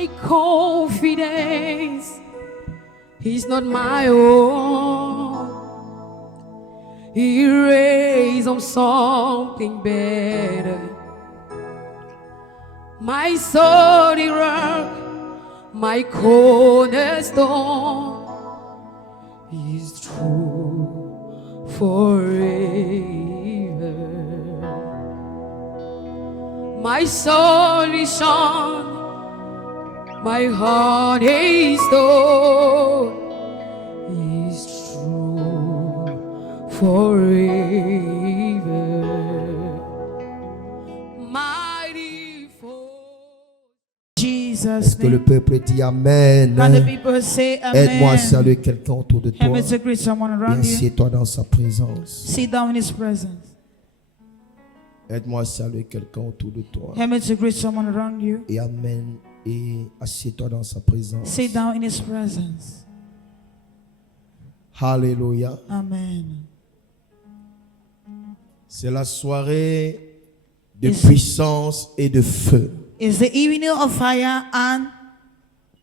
My confidence is not my own. He raised on something better. My solid rock, my cornerstone is true forever. My soul is shone, my heart is stone is true forever. Mighty force. Jesus. Est-ce que le peuple dit Amen? Can the people say amen? Aide-moi à saluer quelqu'un autour de toi. Help me to greet someone Et around you. assieds-toi dans sa présence. Sit down in his presence. Aide-moi à saluer quelqu'un autour de toi. Help me to greet someone around you. Et Amen. Et assieds-toi dans sa présence. Sit down in his presence. Alléluia. Amen. C'est la soirée de Yes. puissance et de feu. It's the evening of fire and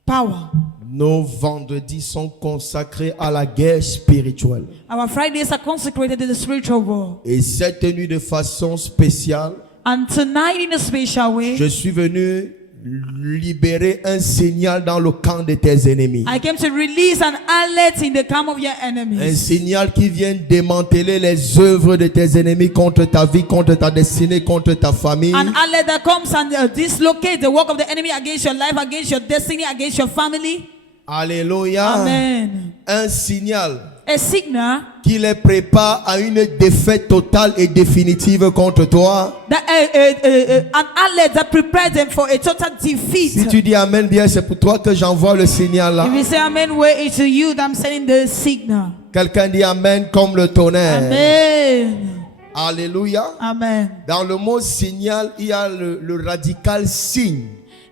power. Nos vendredis sont consacrés à la guerre spirituelle. Our Fridays are consecrated to the spiritual war. Et cette nuit de façon spéciale, And tonight in a special way, je suis venu libérer un signal dans le camp de tes ennemis. I came to release an alert in the camp of your Un enemies. signal qui vient démanteler les œuvres de tes ennemis contre ta vie, contre ta destinée, contre ta famille. An alert that comes and dislocate the work of the enemy against your life, against your destiny, against your family. Alléluia. Amen. Un signal A signal qui les prépare à une défaite totale et définitive contre toi. that an alert that prepares them for a total defeat. Si tu dis Amen bien, c'est pour toi que j'envoie le signal là. If you say amen, where it's to you that I'm sending the signal. Quelqu'un dit Amen comme le tonnerre. Amen. Alléluia. Amen. Dans le mot signal, il y a le radical signe.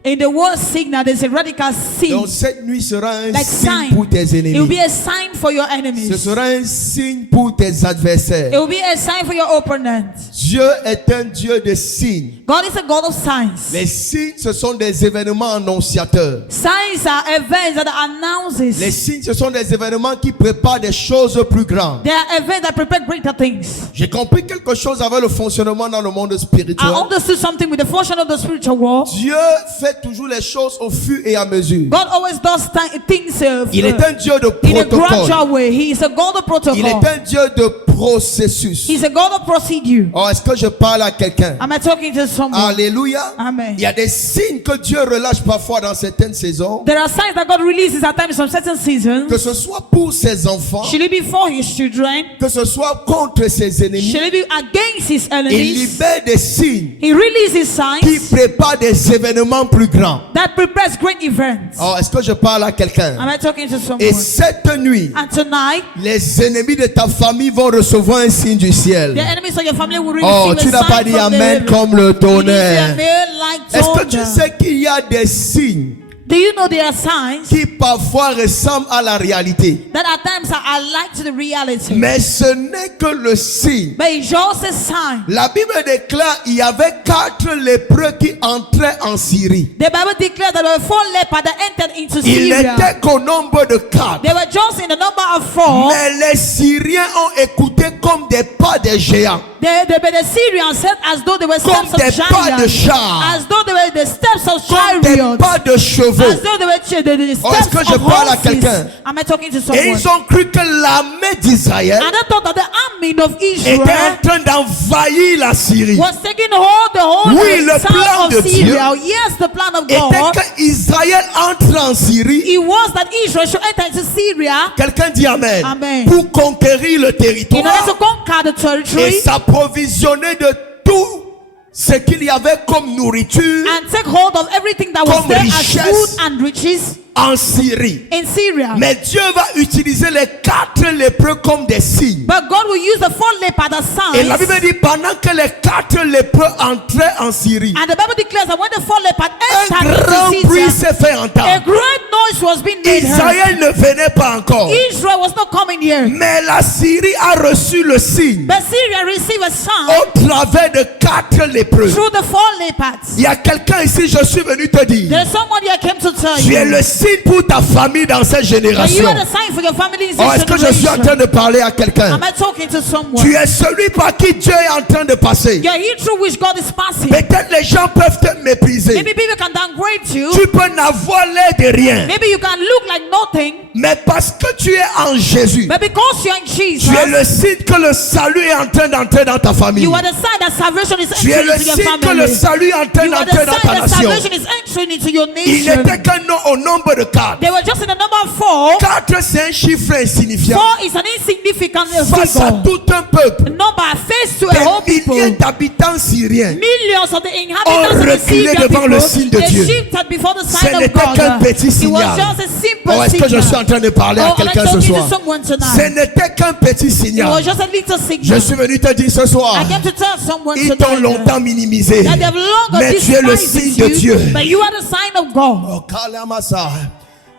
In the word signal, there's a radical Donc sign. cette nuit sera un Like signe sign. pour tes It will ennemis. be a sign for your Ce enemies. sera un signe pour tes adversaires. It will be a sign for your opponents. Dieu est un Dieu de signes. God is a God of signs. Les signes, ce sont des événements annonciateurs. Signs are events that announces. Les signes, ce sont des événements qui préparent des choses plus grandes. They are events that prepare greater things. J'ai compris quelque chose avec le fonctionnement dans le monde I spirituel. understood something with the function of the spiritual world. Dieu fait toujours les choses au fur et à mesure. God always does things Il est un Dieu de in a protocole. gradual way. He is a God of protocol. Il est un Dieu de processus. He's a God of procedure. Oh, est-ce que je parle à quelqu'un? Am I talking to someone? Alléluia. Amen. Il y a des signes que Dieu relâche parfois dans certaines saisons. There are signs that God releases at times from certain seasons. Que ce soit pour ses enfants, Should it be for his children? que ce soit contre ses ennemis. Should it be against his Il enemies? libère des signes He releases qui signs préparent des événements plus grands. that prepares great events. Oh, est-ce que je parle à quelqu'un? Am I talking to someone? Et cette nuit, And tonight, les ennemis de ta famille vont recevoir un signe du the ciel. enemies of your family will receive Oh, a tu n'as sign pas dit from the Amen heaven. comme le You didn't say tonnerre. amen like Est-ce que tu thunder. sais qu'il y a des signes Do you know there are signs qui parfois ressemblent à la réalité? that at times are alike to the reality? Mais ce n'est que le signe. But it's just a sign. La Bible déclare qu'il y avait 4 lépreux qui entraient en Syrie. The Bible declares that there were 4 lepers that entered into Il Syria. n'était qu'au nombre de 4. They were just in the number of 4. Mais les Syriens ont écouté comme des pas des géants. The Syrians said as though they were Comme steps des of pas de giants. chars. As though they were the steps of Comme des chariots. pas de chevaux. As though they were the Oh, est-ce steps que je of parle à horses. quelqu'un? Am I talking to Et someone? ils ont cru que l'armée d'Israël And I thought that the army of était en Israel train d'envahir la Syrie. was taking hold the whole Oui, le south plan of de Syria. Yes, the plan of Était God. qu'Israël entre en Syrie. It was that Israel should enter into Syria Quelqu'un dit Amen. Amen. Pour conquérir le in order to territoire conquer the et territory s'approvisionner de tout ce qu'il y avait comme nourriture and take hold of everything that was Comme there richesse. as food and riches en Syrie. in Syria. Mais Dieu va utiliser les 4 lépreux comme des signes. But God will use the 4 lepers as Et la Bible signs. dit pendant que les 4 lépreux entraient en Syrie, And the Bible declares that when the 4 lepers un entered grand into bruit Syria, s'est fait a entendre. great noise was being made heard. Israël ne venait pas encore. Israel was not coming here. Mais la Syrie a reçu le signe But Syria received a sign au travers de 4 lépreux. through the 4 lepers. Il y a quelqu'un ici, je suis venu te dire There's someone here came to tell Tu es you le signe pour ta famille dans cette that you génération. are the sign for your family in Oh, this est-ce que je suis en train generation. de parler à quelqu'un? Am I talking to someone? Tu es celui par qui Dieu est en train de passer. You're here through which God is passing. Peut-être les gens peuvent te mépriser. Maybe people can downgrade you. Tu peux n'avoir l'air de rien. Maybe you can look like nothing. Mais parce que tu es en Jésus, But because you're in Jesus, tu es le signe que le salut est en train d'entrer dans ta famille. you are the sign that salvation is Tu es entering le into your signe que le family. salut est en train You are the d'entrer dans sign ta that nation. salvation is entering into your Il nation. n'était qu'un nom au nombre de 4. They were just in the number 4. 4, c'est un chiffre insignifiant 4 is an insignificant face à figure. tout un peuple. Number face to a whole Des milliers people. d'habitants syriens. Millions of the ont inhabitants of the reculé Syrian devant le people, signe de they Dieu. shifted before the Ce sign of n'était qu'un God. petit It was signal. just a simple Oh, est-ce que je suis en train de parler à Oh, am I quelqu'un ce talking to soir? someone Ce tonight? n'était qu'un petit It signal. was just a little Je signal. suis venu te dire ce soir, I came to tell someone ils t'ont tonight longtemps minimisé, that they've longer mais tu es le signe despised de you, Dieu. but you are the sign of God. Oh, Kalamasa.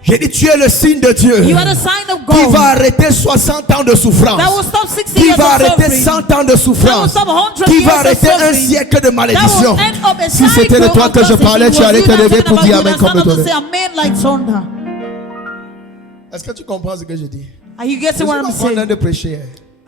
J'ai dit, tu es le signe de Dieu You are the sign of qui God va arrêter 60 ans de souffrance, that will stop 60 qui years va of arrêter suffering. 100 ans de That will souffrance, stop 100 qui years va of arrêter un suffering. siècle de That malédiction. will end up a Si c'était de cycle toi of que je curses. parlais, If it tu was allais you te that lever talking pour about, dire you Amen would comme stand up le and say tonnerre. amen like thunder. Est-ce que tu comprends ce que je dis? Are you Je getting suis what pas I'm en train saying? de prêcher.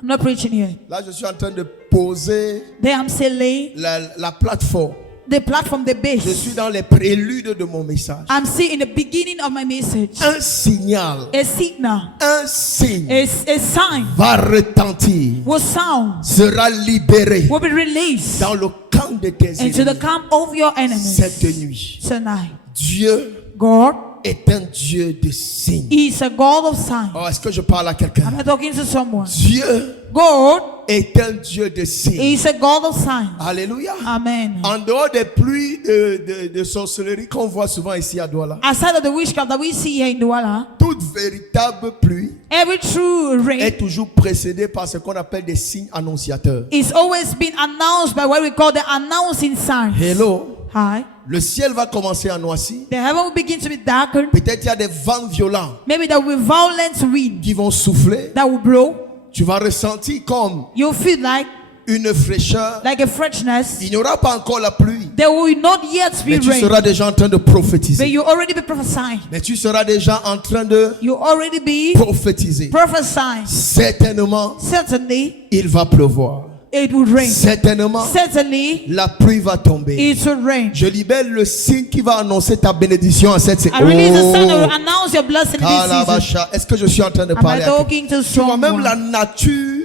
I'm not preaching here. Là, je suis en train de poser There I'm saying la plateforme. the platform, the Je base. suis dans les préludes de mon message. I'm still in the beginning of my message. Un signal, A signal, un signe a sign va retentir, will sound, sera libéré will be released dans le camp de tes into the ennemis camp of your cette enemies nuit. tonight. Dieu God est un Dieu de signes. is a God of signs. Oh, est-ce que je parle à quelqu'un? Am I talking to someone? Dieu God est un Dieu de signes. is a God of signs. Alléluia. Amen. En dehors des pluies de sorcellerie qu'on voit souvent ici à Douala, Aside of the witchcraft that we see here in Douala, toute véritable pluie every true rain est toujours précédée par ce qu'on appelle des signes annonciateurs. is always been announced by what we call the announcing signs. Hello. Hi. Le ciel va commencer à noircir. The heaven will begin to be darkened. Peut-être il y a des vents violents Maybe there will be violent wind qui vont souffler. that will blow. Tu vas ressentir comme You'll feel like une fraîcheur. a freshness. Il n'y aura pas encore la pluie, There will not yet mais be tu rain. seras déjà en train de But prophétiser. you already be prophesying. Mais tu seras déjà en train de You already be prophétiser. prophesying. Certainement, Certainly il va pleuvoir. it will rain. Certainement, Certainly la pluie va tomber. it will rain. Je libère le signe qui va annoncer ta bénédiction en cette I release the sign that will Oh, announce your blessing in this season. Kalabasha. Est-ce que je suis en train de Am I parler à quelqu'un? talking to Tu vois, même someone? la nature,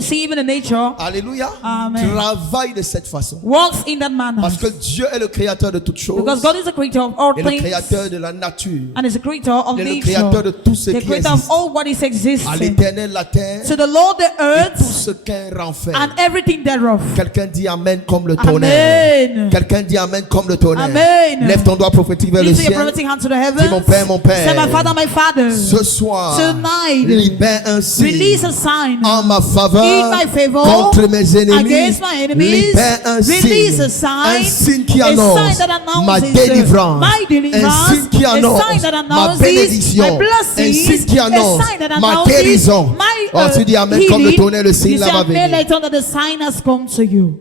See, even the nature alléluia, Amen. travaille de cette façon. works in that manner. Parce que Dieu est le créateur de toutes choses. Because God is the creator of all Et le things créateur de la nature. and is the creator of Il est le créateur de nature. tout ce The qui creator existe. of all what is À existing. l'éternel la terre To the Lord the et tout earth ce qu'elle renferme. and everything thereof. Quelqu'un dit Amen comme le tonnerre. Amen. Quelqu'un dit Amen comme le tonnerre. Amen. Lève ton doigt prophétique vers le Lift your ciel. prophetic hand to the Dis heavens. mon Père, mon Père. Say, my Father, my Father. Ce soir, Tonight, libère un signe release a sign en ma faveur in my favor contre mes ennemis. against my enemies. Libère un Release a signe. sign. Un signe qui A annonce sign that announces ma délivrance. my deliverance. Un signe qui A annonce sign that ma announces bénédiction. my Un blessings. signe qui A annonce sign that ma announces guérison. my Oh, tu dis Amen comme le healing. tonnerre, le signe You là say va amen venir. like thunder, the sign has come to you.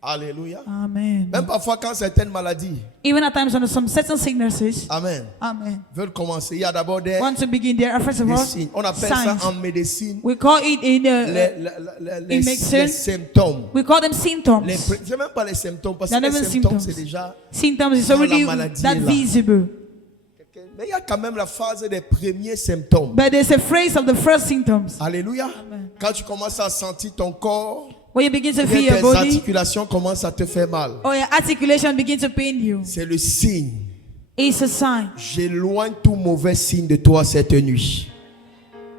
Alléluia. Amen. Même parfois quand certaines maladies, Even at times when some certain sicknesses, Amen, amen, veulent commencer, il y a d'abord des want to begin there, first of des all, signes. On appelle signs. ça en médecine We call it in les medicine, symptômes. we call them symptoms. C'est même pas les symptômes, parce They're que les never symptômes, symptoms. c'est déjà... Symptoms is Quand already la maladie that est là. visible. Mais il y a quand même la phase des premiers symptômes. But there's a phrase of the first symptoms. Alléluia. Quand tu commences à sentir ton corps, When you begin to feel tes your body, articulations commencent à te faire mal. or your articulation begin to pain you, C'est le signe. it's a sign. J'éloigne tout mauvais signe de toi cette nuit.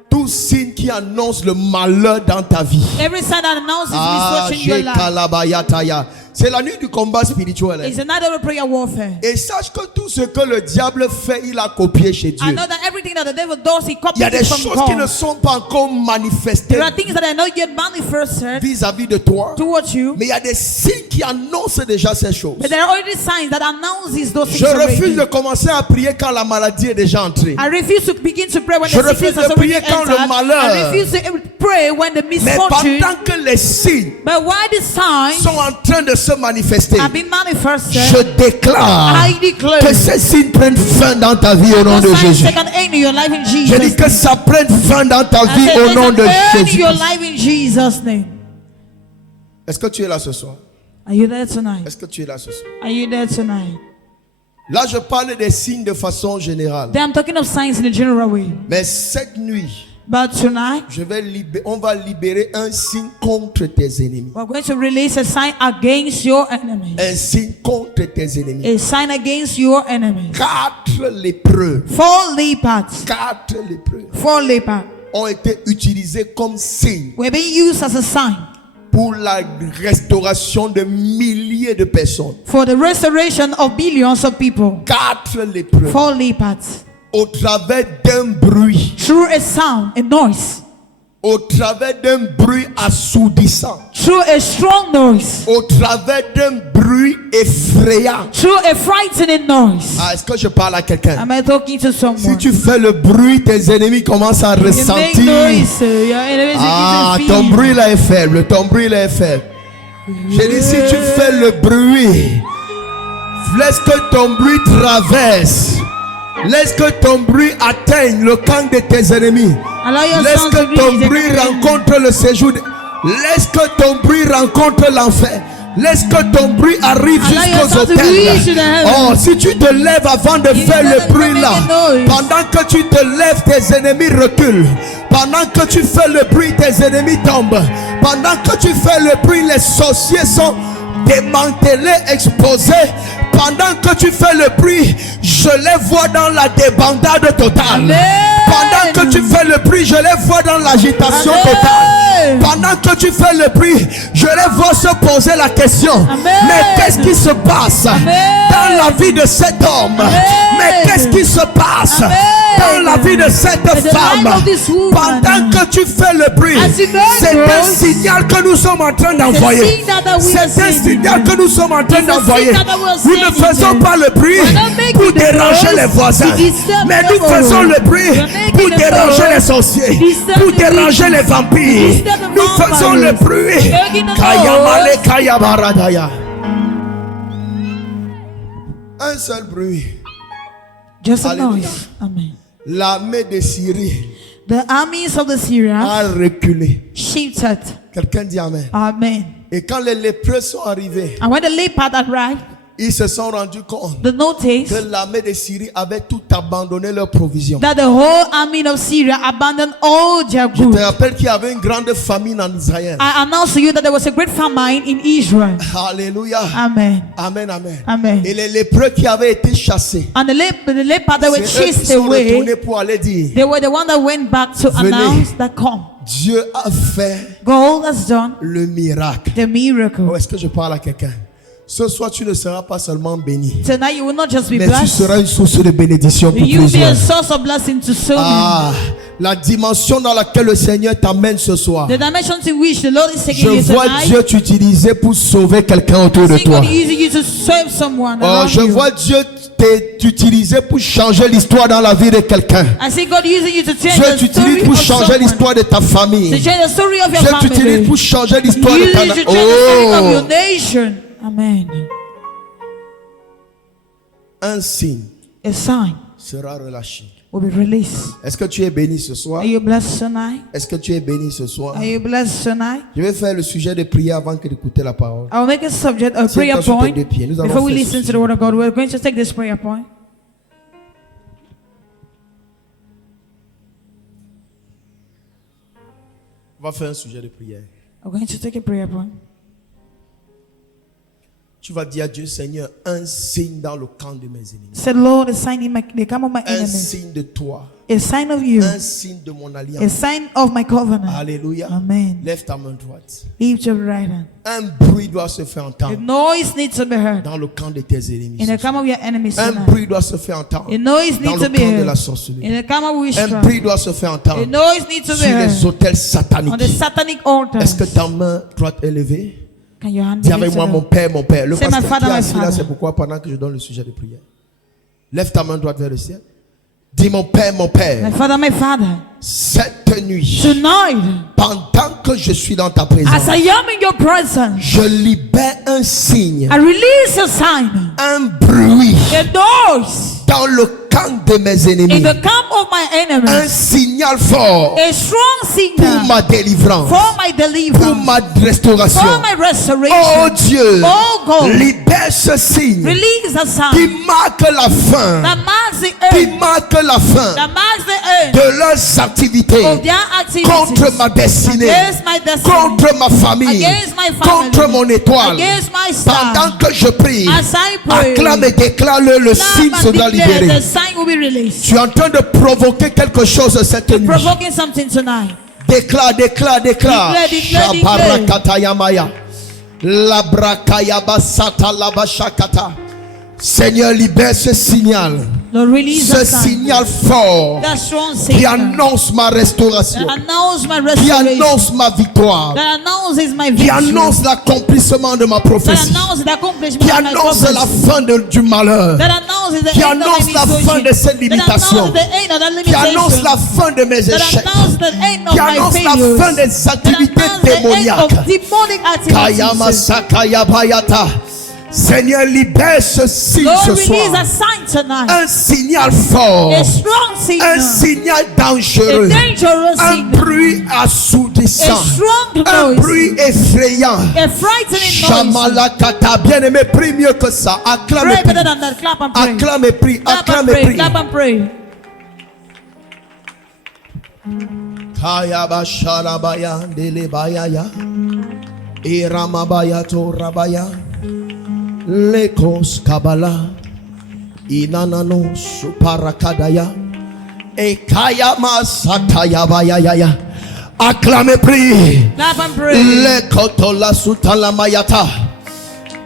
Tout signe qui annonce le malheur dans ta vie. Every sign that announces misfortune in your life Kalabayataya. C'est la nuit du combat spirituel. is another prayer warfare. Et sache que tout ce que le diable fait, il a copié chez I Dieu. know that everything that the devil does, he Il y a copies des it from choses qui ne God. sont pas encore manifestées There are things that are not yet manifested vis-à-vis de toi, towards you, mais il y a des signes qui annoncent déjà ces choses. but there are already signs that announces those things Je refuse already. de commencer à prier quand la maladie est déjà entrée. I refuse to begin to pray when Je the refuse sickness has de already prier quand le entered. malheur. I refuse to pray when the Mais misfortune. pendant que les signes But while the signs sont en train de se manifester, have been manifested, je déclare I declare que ces signes prennent fin dans ta vie au nom the de signs Jésus. take an end in your life in Je dis Jesus' que name. ça prenne fin dans ta I vie said, au take nom an de end in Jésus. your life in Jesus' name. Est-ce que tu es là ce soir? Are you there tonight? Est-ce que tu es là ce soir? Are you there tonight? Là, je parle des signes de façon générale. Then I'm talking of signs in a general way. Mais cette nuit, But tonight, on va libérer un signe contre tes ennemis. we're going to release a sign against your enemies. Un signe contre tes ennemis. A sign against your enemies. 4 lépreux. 4 leopards. 4 lépreux 4 leopards ont été utilisés comme signe were being used as a sign pour la restauration de milliers de personnes. for the restoration of billions of people. 4 lépreux 4 leopards. au travers d'un bruit, Through a sound, a noise. au travers d'un bruit assourdissant, Through a strong noise. au travers d'un bruit effrayant. Through a frightening noise. Ah, est-ce que je parle à quelqu'un? Am I talking to Si someone? tu fais le bruit, tes ennemis commencent à You make ressentir. noise, your enemies Ah, begin to ton feel. bruit là est faible, ton bruit là est faible. J'ai dit, si tu fais le bruit, laisse que ton bruit traverse. Laisse que ton bruit atteigne le camp de tes ennemis. Allow your Laisse sound to que ton reach the bruit enemy. rencontre le séjour. Laisse que ton bruit rencontre l'enfer. Laisse que ton bruit arrive Allow jusqu'aux yourself to hôtels. reach the heaven. Oh, si tu te lèves avant de faire doesn't le bruit make là, a noise. pendant que tu te lèves, tes ennemis reculent. Pendant que tu fais le bruit, tes ennemis tombent. Pendant que tu fais le bruit, les sorciers sont démantelés, exposés. Pendant que tu fais le bruit, je les vois dans la débandade totale. Amen. Pendant que tu fais le bruit, je les vois dans l'agitation Amen. totale. Pendant que tu fais le bruit, je les vois se poser la question. Amen. Mais qu'est-ce qui se passe dans la vie de cet homme? Mais qu'est-ce qui se passe dans la vie de cette the femme? life of this woman. Pendant que tu fais le bruit, As you make c'est un noise, signal que nous sommes en train the d'envoyer. signal that we are C'est un sending. signal que nous sommes en train It's a d'envoyer. signal that we are Nous ne sending faisons them. pas le bruit We're not making pour the déranger noise les voisins, to disturb mais them nous all. faisons le bruit We're making pour the déranger noise les sorciers, to disturb pour the déranger witches, les vampires. to disturb the Nous faisons le vampires. bruit. Making the Kayamale noise. kayabaradaya. Un seul bruit. Just a Alléluia. noise. Amen. L'armée de Syrie The armies of the Syrians a reculé. shifted. Quelqu'un dit amen. Amen. Et quand les lépreux sont arrivés, And when the leopard arrived, ils se sont rendus compte they noticed que l'armée de Syrie avait tout abandonné leurs provisions. that the whole army of Syria abandoned all their Je goods. te rappelle qu'il y avait une grande famine en Israël. I announce to you that there was a great famine in Israel. Alléluia. Amen. Amen, amen. Amen. Et les lépreux qui avaient été chassés, And the leopard that were c'est eux qui chased sont retournés away, pour aller dire, they were the one that went back to Venez. announce that come. Dieu a fait God has done le miracle. the miracle. Oh, est-ce que je parle à quelqu'un? Ce soir, tu ne seras pas seulement béni, Tonight you will not just be mais tu blessed, seras une source de bénédiction pour you will be a plusieurs. source of blessing to so many. Ah, la dimension dans laquelle le Seigneur t'amène ce soir. The dimensions in which the Lord is taking Je you vois tonight, Dieu t'utiliser pour sauver quelqu'un autour de see God toi. using you to save someone Oh, around je you. vois Dieu t'utiliser pour changer l'histoire dans la vie de quelqu'un. I see God using you to change Dieu the story t'utilise pour of changer someone, l'histoire de ta to famille. change the story of your Dieu t'utilise family. pour changer l'histoire He de ta uses you to change the story of your Oh, nation. Amen. un signe A sign sera relâché. will be released. Est-ce que tu es béni ce soir? Are you blessed tonight? Est-ce que tu es béni ce soir? Are you blessed tonight? Je vais faire le sujet de prière avant que d'écouter la parole. I will make a subject, a prayer Tiens-toi sur tes point. deux pieds. Nous allons Before we faire listen ceci. to the word of God, we're going to take this prayer point. On va faire un sujet de prière. I'm going to take a prayer point. Tu vas dire à Dieu, Seigneur, un signe dans le camp de mes ennemis. Say, Lord, a sign in the camp of my Un enemies. signe de toi. A sign of you. Un signe de mon A alliance. sign of my covenant. Alléluia. Amen. Lève ta main droite. Lift your right hand. Un bruit doit se faire The entendre noise needs to be heard dans le camp de tes ennemis. in the camp of your enemies Un tonight. bruit doit se faire entendre A noise dans needs le to be camp de la heard sorcellerie. in the camp of Un witchcraft. bruit doit se faire A entendre noise needs to be sur les heard autels on the sataniques. satanic altar. Est-ce que ta main droite est levée? Can your hand be Dis avec lifted moi, mon up? Père, mon Père. Le Say, my pasteur Father, qui est my assis là, Father. c'est pourquoi pendant que je donne le sujet de prière. Lève ta main droite vers le ciel. Dis mon Père, mon My Père. Father, my Father. Cette nuit, Tonight, pendant que je suis dans ta présence, as I am in your presence, je libère un signe, I release a sign, un bruit a noise dans le camp de mes in ennemis. the camp of my Un enemies. signal fort A strong pour signal ma délivrance, for my pour deliverance, ma restauration. for my Oh restoration. Dieu, Oh God, libère ce signe release a qui sign marque la fin, that marks the qui end, marque la fin that marks the end de leurs activités of their activities contre ma destinée, against my destiny, contre ma famille, against my family, contre mon étoile. against my star. Pendant que je prie, As I pray, acclame et déclare-le, le signe clap and sera declare, libéré. the sign will be released. Tu es en train de provoquer quelque chose cette nuit. Provoking something tonight. Déclare, déclare, déclare. Declare, declare, Shabarakatayamaya. Labrakayabasata labashakata. Seigneur, libère ce signal. Lord, release Ce that sign, signal fort that strong qui signal annonce ma restauration, that announce my qui restoration, annonce ma victoire, that announces my qui victory, annonce l'accomplissement de ma that prophétie, announces the accomplishment qui of my annonce la prophecy, fin du malheur, that announces the qui end of annonce my la fin de misfortune, cette limitation, that announces the end of that qui annonce limitation, la fin de mes that échecs, announces the end of qui my annonce la failures, fin des that activités announces the end démoniaques. of demonic activities. Kayamasakayabayata. Seigneur, libère ce signe Lord, ce release soir. a sign tonight, Un signal fort, a strong un signal, signal a dangereux, dangerous un signal, bruit assourdissant, a strong un noise, bruit effrayant. a frightening noise. Shamalakata, bien aimé, prie mieux que ça. Acclame Pray et prie. better than that. Clap and pray. Acclame et prie. Clap Acclame and et pray. prie. Clap and pray. Kayabashalabaya delebayaya. Iramabaya to rabaya. Lekos kabala. Inanano suparakadaya. Ekayama satayabaya. Acclame et prie. Clap and pray. Lekotola sutalamayata.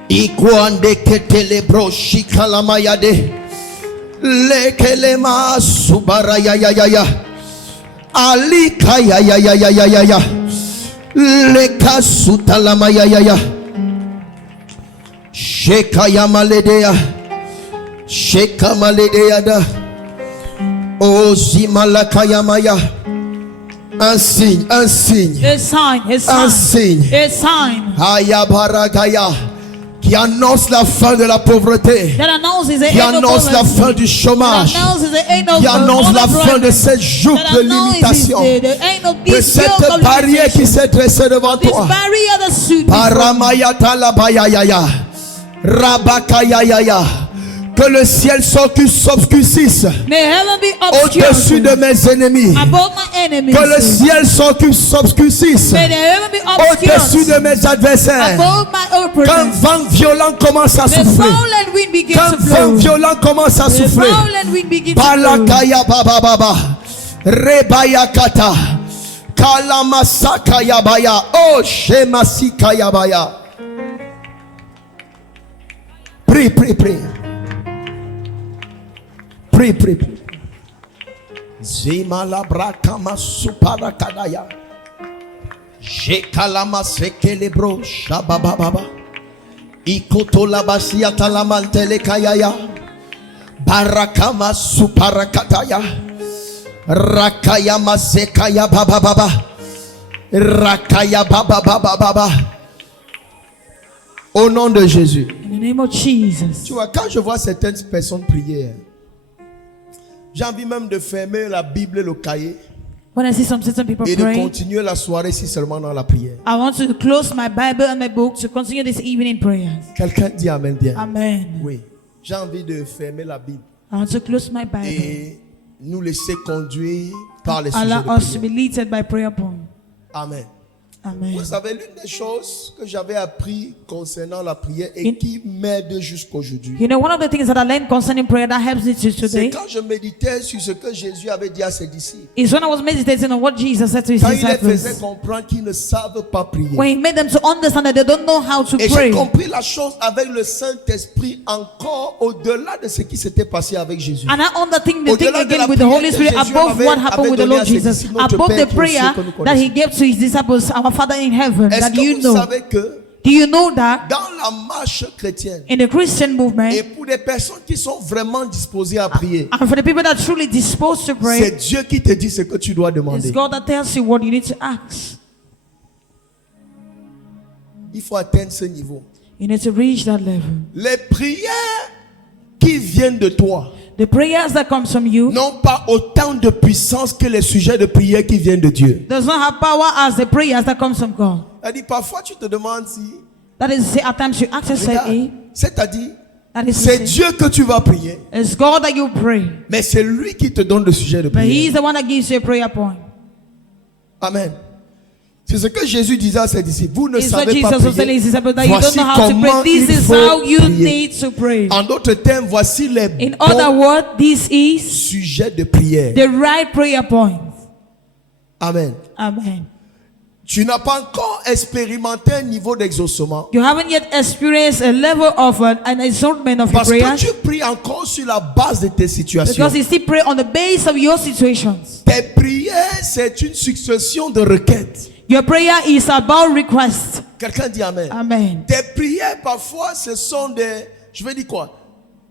Ikwande ketelebro shikalamayade. Lekelema subarayayaya. Alika ya ya ya ya ya ya ya. Leka sutalama ya ya ya. Sheka ya maledea. Sheka maledea da. Ozimalaka ya maya. Un signe, un signe. A sign, a Un sign, signe. a sign Ayabaragaya. Qui annonce la fin de la pauvreté. that announces the Qui end of annonce la poverty, fin du that chômage. announces the end of Qui annonce la fin de unemployment, cette joug that de announces limitation. the end of De this yoke cette of barrière qui limitation, s'est dressée devant this toi. barrier that stood before me. Paramayata la bayayaya. Rabakayayaya. Que le ciel s'obscurcisse May heaven be au-dessus de obscured mes ennemis. above my enemies. Que le ciel s'obscurcisse May the heaven be au-dessus obscured de mes adversaires. above my Qu'un opponents. vent violent commence à The souffler. violent wind begins Qu'un to vent blow. violent commence à The souffler. violent wind begins to blow. Balakaya baba baba. Rebayakata. Kalamasaka yabaya. Oh shemasika yabaya. Prie, prie, prie. Prie, prie, prie. Zimalabra kama suparakadaya. Shekalama sekelebro shabababa. Ikotola basiata la mantele kayaya. Barakama suparakataya. Rakaya masekaya baba baba. Rakaya baba baba baba. Au nom de Jésus. In the name of Jesus. Tu vois, quand je vois certaines personnes prier, j'ai envie même de fermer la Bible et le cahier When I see some certain people et de praying, continuer la soirée si seulement dans la prière. I want to close my Bible and my book to continue this evening prayers. Quelqu'un dit Amen bien. Amen. Oui. J'ai envie de fermer la Bible I want to close my Bible. et nous laisser conduire par les sujets de Allow us to prière. be led by prayer point. Amen. Amen. Vous savez, l'une des choses que j'avais appris concernant la prière et qui m'aide jusqu'aujourd'hui, You know, one of the things that I learned concerning prayer that helps me to c'est today quand je méditais sur ce que Jésus avait dit à ses disciples. is when I was meditating on what Jesus said to his Quand il les faisait disciples. comprendre qu'ils ne savent pas prier. When he made them to understand that they don't know how to Et j'ai pray. compris la chose avec le Saint-Esprit encore au-delà de ce qui s'était passé avec Jésus. And I understand the thing Au-delà de la again with the prière Holy que Spirit Jésus above avait- what happened avait with the donné Lord à ses Jesus, disciples, notre above Père the qui est aux cieux, prayer que nous that he connaissons. gave to his disciples, our Father in heaven, Est-ce that que you vous know. savez que Do you know that dans la marche chrétienne, in the Christian movement, et pour des personnes qui sont vraiment disposées à prier, and for the people that are truly disposed to pray, c'est Dieu qui te dit ce que tu dois it's demander. God that tells you what you need to ask. Il faut atteindre ce niveau. You need to reach that level. Les prières qui viennent de toi The prayers that comes from you n'ont pas autant de puissance que les sujets de prière qui viennent de Dieu. does not have power as the prayers that comes from God. C'est-à-dire, parfois tu te demandes si, That is, say, at times you ask yourself, regarde, c'est-à-dire, that is, c'est to say, Dieu que tu vas prier, it's God that you pray, mais c'est lui qui te donne le sujet de but He prière. is the one that gives you a prayer point. Amen. C'est ce que Jésus disait à ses disciples. Vous ne It's what savez pas Jesus was telling prier. his disciples that you don't Voici know how to comment pray. This il is faut how you prier. need to pray. En d'autres termes, voici les In other bons words, this is sujets de prière. the right prayer point. Amen. Amen. Tu n'as pas encore expérimenté un niveau d'exaucement You haven't yet experienced a level of an exaltation of your parce que prayers tu pries encore sur la base de tes situations. because you still pray on the base of your situations. Tes prières, c'est une succession de requêtes. Your prayer is about request. Quelqu'un dit Amen. Amen. Tes prières, parfois, ce sont des... Je vais dire quoi?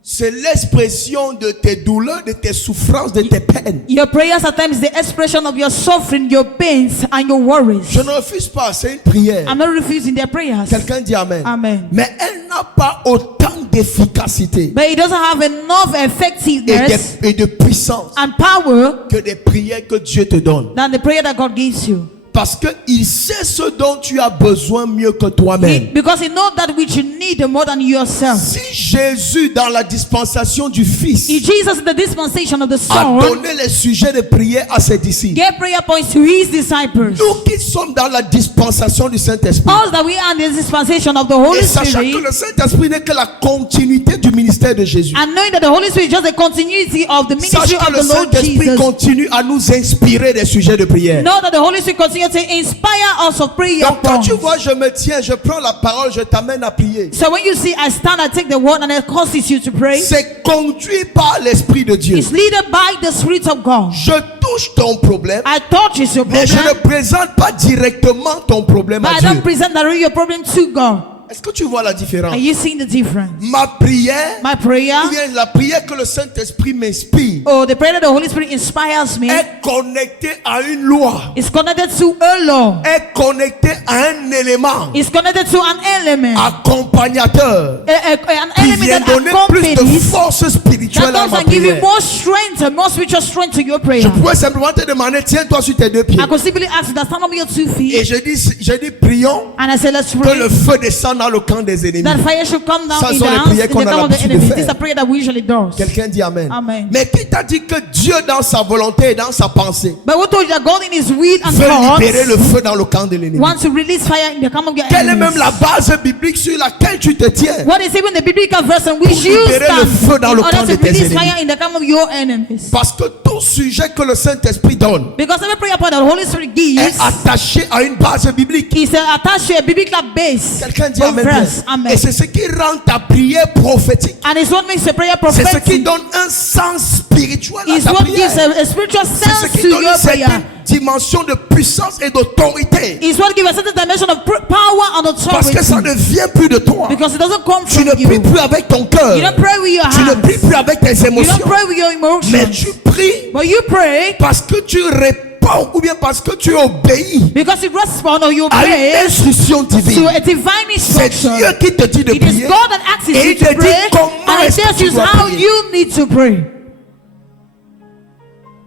C'est l'expression de tes douleurs, de tes souffrances, de tes peines. Your prayers at times is the expression of your suffering, your pains, and your worries. Je ne refuse pas, c'est une prière. I'm not refusing their prayers, Quelqu'un dit Amen. Amen. Mais elle n'a pas autant d'efficacité but it doesn't have enough effectiveness et de puissance and power que des prières que Dieu te donne. than the prayer that God gives you. Parce qu'il sait ce dont tu as besoin mieux que toi-même. Because He knows that which you need more than yourself. Si Jésus, dans la dispensation du Fils, If Jesus, in the dispensation of the a Son, donné les sujets de prière à ses disciples, gave prayer points to His disciples, nous qui sommes dans la dispensation du Saint-Esprit, us that we are in the dispensation of the Holy et sachant que Spirit, le Saint-Esprit n'est que la continuité du ministère de Jésus, and knowing that the Holy Spirit is just the continuity of the ministry sache que of le the Lord Saint-Esprit Jesus, continue à nous inspirer des sujets de prière. know that the Holy Spirit continues to inspire us of prayer Donc quand tu points. vois, je me tiens, je prends la parole, je t'amène à prier. So when you see I stand, I take the word and it causes you to pray, C'est conduit par l'Esprit de Dieu. it's led by the Spirit of God. Je touche ton problème, I touch your mais je ne problem, présente pas directement ton problème but à I Dieu. don't present directly your problem to God. Est-ce que tu vois la différence? Are you seeing the difference? Ma prière, My prayer, ou bien la prière que le Saint-Esprit m'inspire, or the prayer that the Holy Spirit inspires me, est connectée à une loi, is connected to a law. est connectée à un élément It's connected to an element, accompagnateur an qui element vient that donner plus de accompanies, force spirituelle that à comes ma and give you prière. more strength, more spiritual strength to your prayer. Je pourrais simplement te demander, tiens-toi sur tes deux pieds. I could simply ask you to stand on your 2 Et feet, je dis, prions and I say, let's que pray le feu descende dans le camp des ennemis. that fire should come down Ça in sont the les hands, prières in the qu'on a camp of the l'habitude de enemies. faire. This is a prayer that we usually do. Quelqu'un dit Amen. Amen. Mais qui t'a dit que Dieu dans sa volonté et dans sa pensée But we told you that God in His will and veut libérer le thoughts feu dans le camp de l'ennemi? wants to release fire in the camp of your Quelle est même enemies. la base biblique sur laquelle tu te tiens? What is even the biblical verse in which Pour you libérer le feu stand dans in le camp order de to tes release ennemis. fire in the camp of your enemies? Parce que tout sujet que le Saint-Esprit donne Because every prayer point that the Holy Spirit gives est attaché à une base biblique. is attached to a biblical base Quelqu'un dit or Amen. verse. bien. Amen. Et c'est ce qui rend ta prière prophétique. And it's what makes the prayer C'est ce qui prophetic. donne un sens spirituel à It's ta what gives prière. a spiritual C'est ce sense qui to donne your une certaine prayer. dimension de puissance et d'autorité. It's what gives a certain dimension of power and Parce que ça authority. ne vient plus de toi. Because it doesn't come Tu ne from pries you. plus avec ton cœur. You don't pray with your Tu ne hands. pries plus avec tes You émotions. don't pray with your Mais emotions. tu pries But you pray parce que tu réponds ou bien parce que tu obéis because you respond or you à une obey instruction to divine. a divine C'est instruction. Dieu qui te dit de It is prier. God that asks Et you il te to dit pray, comment and it est-ce que tells tu you dois how prier. you need to pray.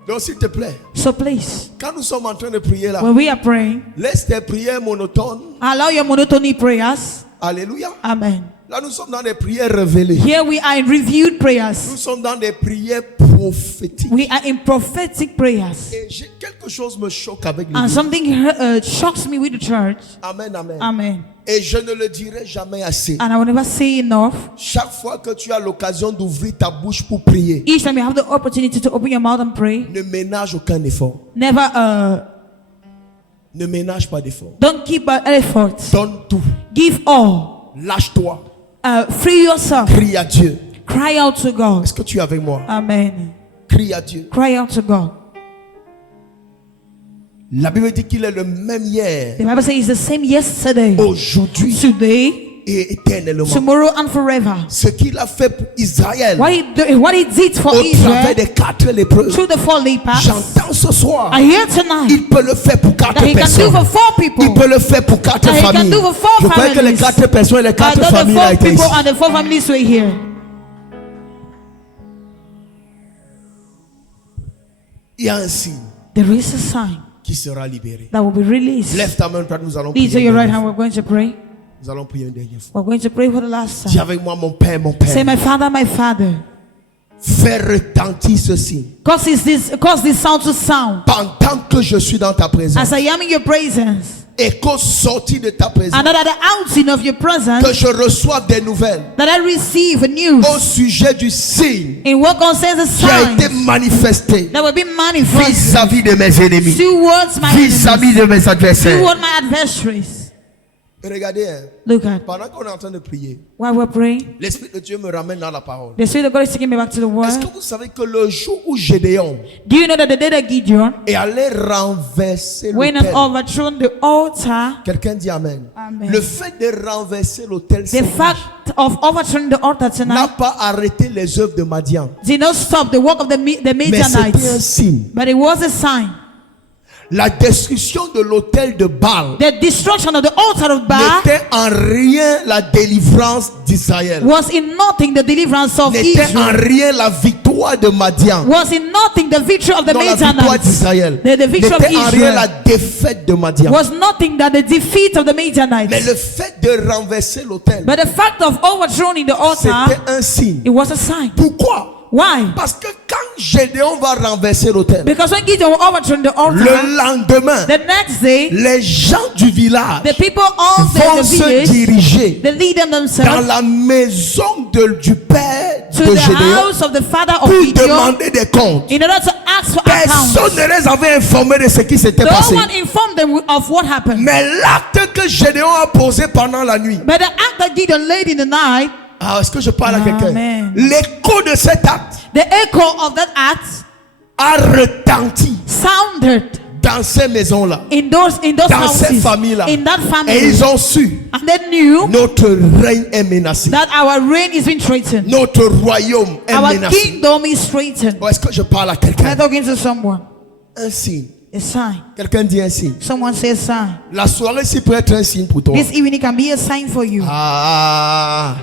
Donc s'il te plaît, So please, quand nous sommes en train de prier là, when we are praying, laisse tes prières monotones. allow your monotony prayers. Alléluia. Amen. Là nous sommes dans des prières révélées. Here we are in reviewed Nous prayers. sommes dans des prières prophétique. We are in prophetic prayers. Et quelque chose me choque avec And l'église. something shocks me with the church. Amen, amen. Amen. Et je ne le dirai jamais assez. And I will never say enough. Chaque fois que tu as l'occasion d'ouvrir ta bouche pour prier, Each time you have the opportunity to open your mouth and pray, ne ménage aucun effort. never Ne ménage pas d'effort. don't keep effort. Donne tout. Give all. Lâche-toi. Free yourself. Crie à Dieu. Cry out to God. Est-ce que tu es avec moi? Amen. Crie à Dieu. Cry out to God. La Bible dit qu'il est le même hier, The Bible says it's the same yesterday, aujourd'hui today, et éternellement. tomorrow, and forever. Ce qu'il a fait pour Israël What he did for au travers Israel des 4 lépreux, through the 4 lepers, j'entends ce soir, I hear tonight il peut le faire pour 4 that he can do personnes. for 4 Il people. peut le faire pour 4 That he can familles. do for 4 Je crois que les families. 4 personnes et les 4 I thought the familles 4 étaient people ici. and the 4 families were here. Il y a un signe There is a sign qui sera libéré. that will be released. Lève ta main droite, nous allons Lead to prier. your Une right dernière hand. fois. We're going to pray. Nous allons prier une dernière fois. We're going to pray for the last Dis time. avec moi, mon Père, mon Say, Père, my Father, fais retentir ce signe. cause this sound to sound. Pendant que je suis dans ta présence, As I am in your presence, et qu'au sortir de ta présence, and that at the outing of your que presence, je reçoive des nouvelles that I receive news au sujet du signe in what concerns the qui a été signs manifesté that will be manifested vis-à-vis de mes ennemis, towards my vis-à-vis enemies, de mes adversaires. toward my adversaries. Regardez, hein, Look at pendant qu'on est en train de prier, while we're praying. l'Esprit de Dieu me ramène dans la parole. The Spirit of God is taking me back to the Est-ce word. que vous savez que le jour où Gédéon Do you know that the day that Gideon est allé renverser went and l'autel, overthrown the altar, quelqu'un dit Amen. Amen. Le fait de renverser l'autel the Seigneur fact of overthrowing the altar n'a tonight pas arrêté les œuvres de Madian, did not stop the work of the mais c'était un Midianites, signe. but it was a sign. La destruction de l'autel de Baal The destruction of the altar of Baal n'était en rien la délivrance d'Israël, was in nothing the deliverance of n'était en Israel, rien la victoire de Madian, was in nothing the victory of the non, la victoire Midianites, d'Israël, the victory of n'était en rien la Israel défaite de Madian. was nothing that the defeat of the Mais Midianites. le fait de renverser l'autel, But the fact of overthrowing the altar, c'était un signe. it was a sign. Pourquoi? Why? Parce que quand Gédéon va renverser l'autel, Because when Gideon overthrew the altar, le lendemain, the next day, les gens du village the people of vont the se village, diriger they lead them dans themselves la maison du père to de the Gédéon house of the father of pour Gideon demander des comptes. in order to ask for Personne accounts. ne les avait informés de ce qui s'était No passé. one informed them of what happened. Mais l'acte que Gédéon a posé pendant la nuit, But the act that Gideon laid in the night, ah, est-ce que je parle à quelqu'un? Amen. L'écho de cet acte the echo of that act a retenti sounded dans ces maisons-là, in those dans ces houses, familles-là. in that Et family, ils ont su, and they knew notre règne est menacé. that our reign is being threatened. Notre royaume est Our menacé. kingdom is threatened. Oh, est-ce que je parle à I'm quelqu'un? talking to someone. Un signe. A sign. Quelqu'un dit un signe. Someone says sign. La soirée ci peut être un signe pour toi. This evening can be a sign for you. Ah,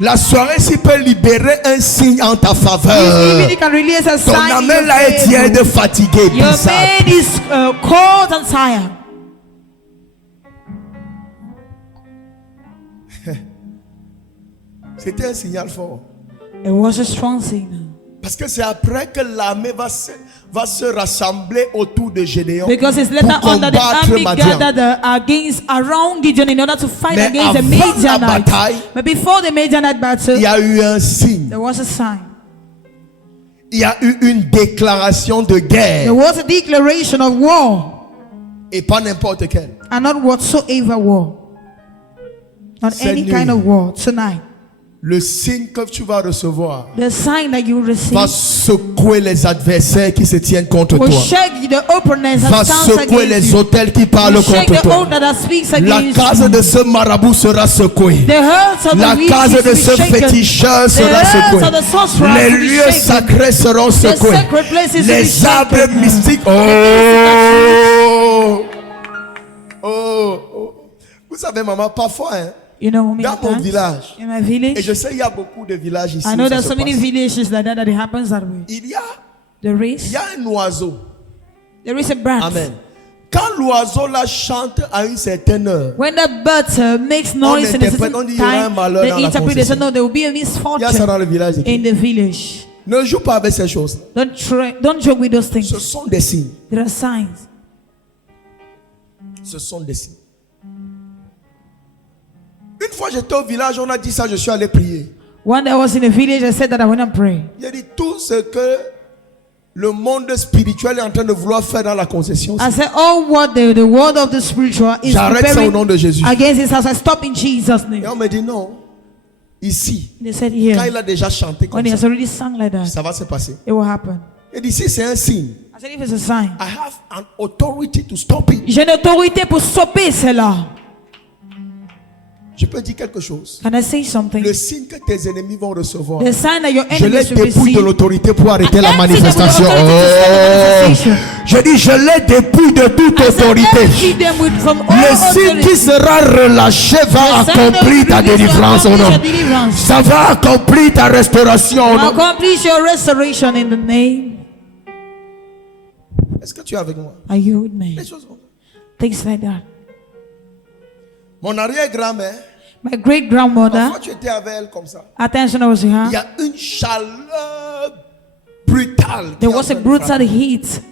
la soirée ci peut libérer un signe en ta This faveur. evening can release a Ton sign in âme là est your tiède, favor. fatigué, Your bizarre. man is cold and tired. C'était un signal fort. It was a strong signal. Parce que c'est après que l'armée va se rassembler autour de Gédéon Because it's pour later on that the combattre army Madian. gathered against around Gideon in order to fight Mais against the avant la Midianites. bataille, But before the Midianite battle, Il y a eu un signe. there was a sign. Il y a eu une déclaration de There guerre. was a declaration of war, Et pas n'importe quelle. and not whatsoever war. Not Cette any nuit. kind of war tonight. Le signe que tu vas recevoir The sign that you receive va secouer les adversaires qui se tiennent contre will toi. shake the openness Va that stands secouer against les you. hôtels qui Will parlent shake contre the toi. altar that speaks La against case you. de ce marabout sera secouée. The hearts of La the case witches de will ce be shaken. féticheur The sera hearts secouée. of the sorcerers Les will be lieux shaken. sacrés seront secoués. sacred places will be Les arbres shaken. mystiques. Oh. Vous savez, maman, parfois, hein, You know, many dans mon times village, in my et village, je sais il y a beaucoup de villages ici I où know ça there's se so many passe. villages like that it happens that way. Il y a Il un oiseau. there is a bird. Amen. Quand l'oiseau là chante à une certaine heure, When the bird makes noise in a interprète, certain on dit, il y aura un time, malheur dans the la interpretation concession. know there will be a il y a ça misfortune dans le village. in the village. Ne joue pas avec ces choses. Don't joke with those Ce things. sont des signes. There are signs. Ce sont des signes. Une fois j'étais au village, on a dit ça, je suis allé prier. One day I was in a village, I said that I went and pray. J'ai dit tout ce que le monde spirituel est en train de vouloir faire dans la concession. I said, oh, what the world of the spiritual is J'arrête ça au nom preparing de Jésus. against this house. I stop in Jesus' Et name. on me dit non. Ici, They said, quand here, il a déjà chanté when comme he ça, has already sung like that, ça va se passer. it will happen. Et d'ici, c'est un signe. I said, if it's a sign, I have an authority to stop it. j'ai une autorité pour stopper cela. Je peux dire quelque chose. Can I say something? Le signe que tes ennemis vont recevoir, The sign that your je les enemies will dépouille de receive. l'autorité pour arrêter I la empty them with manifestation. authority to stop the manifestation. Je dis, je les dépouille de toute I said, autorité. empty them from all Le signe qui authority. sera relâché va The sign that accomplir ta will release délivrance au will nom. accomplish your deliverance. Ça va accomplir ta restauration au nom. Accomplish your restoration in the name. Est-ce que tu es avec moi? Are you with me? Les choses vont. Things like that. Mon arrière-grand-mère, My great grandmother, parfois tu étais avec elle comme ça. attention, I was Il here. y a une chaleur brutale. qui There est en was a train de brutal frapper. heat.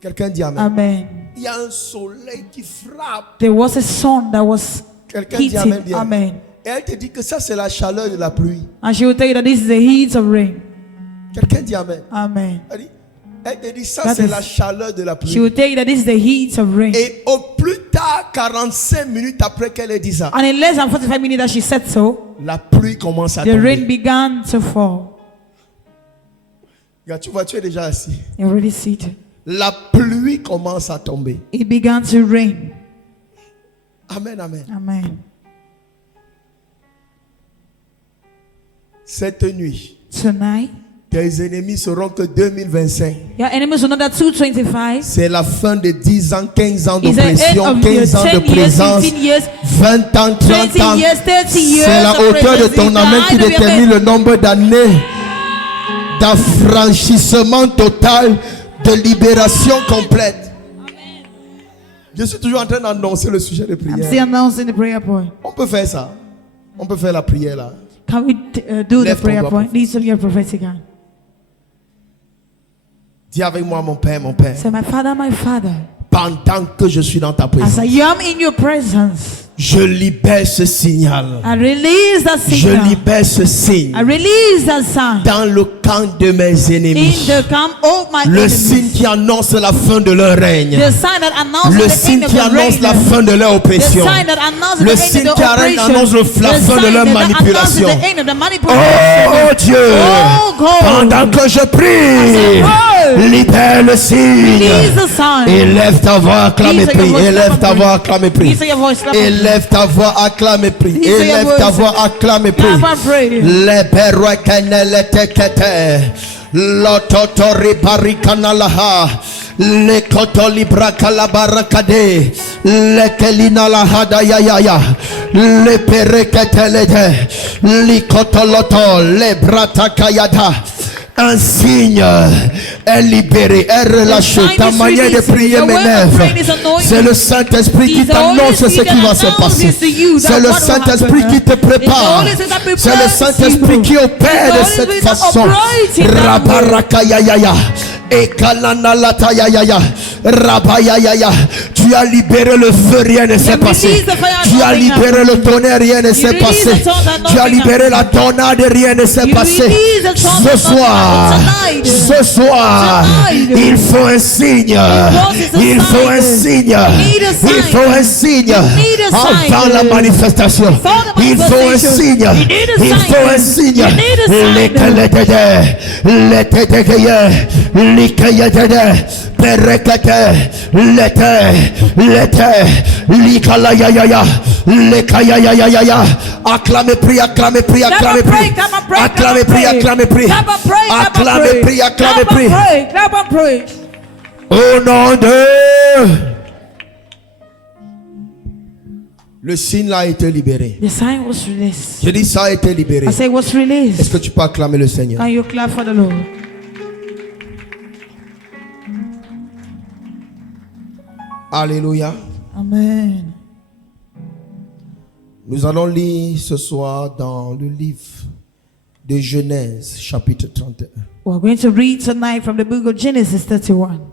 Quelqu'un dit amen. Amen. Il y a un soleil qui frappe. There was a sun that was Quelqu'un dit amen heating. bien. Amen. Et elle te dit que ça c'est la chaleur de la pluie. And she will tell you that this is the heat of rain. Quelqu'un dit amen. Amen. Elle te dit ça That c'est is- la chaleur de la She pluie. will tell you that this is the heat of rain. Et au plus tard, 45 minutes après qu'elle ait dit ça, And in less than 45 minutes that she said so, la pluie commence à the rain tomber. began to fall. Regarde, tu vois, tu es déjà assis. You're already seated. La pluie commence à tomber. It began to rain. Amen, amen. Amen. Cette nuit, Tonight, tes ennemis sauront que 2025, your enemies will know that 225 c'est la fin de 10 ans, 15 ans is the end d'oppression, of your 15 ans de 10 years, présence, 15 years, 20 ans, 30 20 ans. years, 30 years. C'est la of hauteur de presence. ton The amen qui height of your détermine faith. le nombre d'années d'affranchissement total, de libération complète. Je suis toujours en train d'annoncer le sujet de I'm still prière. announcing the prayer point. On peut faire ça. On peut faire la prière là. Can we do the Left prayer on point? top. These are your prophetic hand. Dis avec moi, mon Père, mon Père. Say, my Father, Pendant que je suis dans ta as présence, I am in your presence, je libère ce signal. I release that Je signal. libère ce signe I release that sign dans le camp de mes in ennemis. the camp of my Le enemies. signe qui annonce la fin de leur règne. The sign that announces Le the signe end of qui the annonce la reign. fin de leur The oppression. sign that announces Le the signe end of qui the oppression. annonce la The fin de sign leur that manipulation. announces the end of the manipulation. Oh Dieu, Oh God. pendant que je prie, pray. libère le signe. Release the sign. Élève ta voix, acclame et Release your prie. voice, Élève clap ta and voix, pray. acclame et prie. Release your voice, clap and pray. Élève ta voix, acclame et prie. Release your Élève ta voice. voix, acclame et prie. Clap and pray. Le perroquenele tekete. Lototori barikanalaha. Le kotoli brakalabarakade. Le kelina lahada yayaya. Le pereketelede. Li kotoloto. Le bratakayada. Un signe est libéré, est relâché. The sign Ta is manière de released. prier The way of m'énerve. praying is anointing. C'est le Saint-Esprit qui It's the Holy t'annonce ce Spirit qui va that se announces passer. to you that C'est le what will Saint-Esprit happen. qui te It's the prépare. Holy Spirit that C'est le prepares Saint-Esprit you. qui opère de It's the Holy cette Spirit that façon. operates in that way. Rabarakayaya. Et kalanalata-yaya. Rabayaya. Tu as libéré le feu, rien ne s'est You passé. release the fire, Tu as nothing libéré happened. le tonnerre, rien ne s'est release passé. the thunder, Tu as nothing libéré la tornade, rien ne s'est You passé. release the thunder, Ce nothing soir, happened. Tonight. ce soir, Tonight. il faut un signe. wants a Il faut un sign. signe. You need a Il sign. faut un signe. You need a sign. Avant la manifestation. Before the Il faut un manifestation. signe. You need a Il sign. faut un signe. You need a sign. Les télédés, les tédégayés, les kayadés, perekate, l'été, l'ikalayayaya, les kayayayaya. Acclamez, prie, acclamez, prie, acclamez, prie. Acclamez, prie, acclamez, prie. Acclamez, prie, acclamez, prie. Clap and pray. Au nom de... Le signe a été libéré. The sign was released. Je dis ça a été libéré. I say it was Est-ce released. que tu peux acclamer le Seigneur? Can you clap for the Lord? Alléluia. Amen. Nous allons lire ce soir dans le livre de Genèse, chapitre 31. We're going to read tonight from the book of Genesis 31.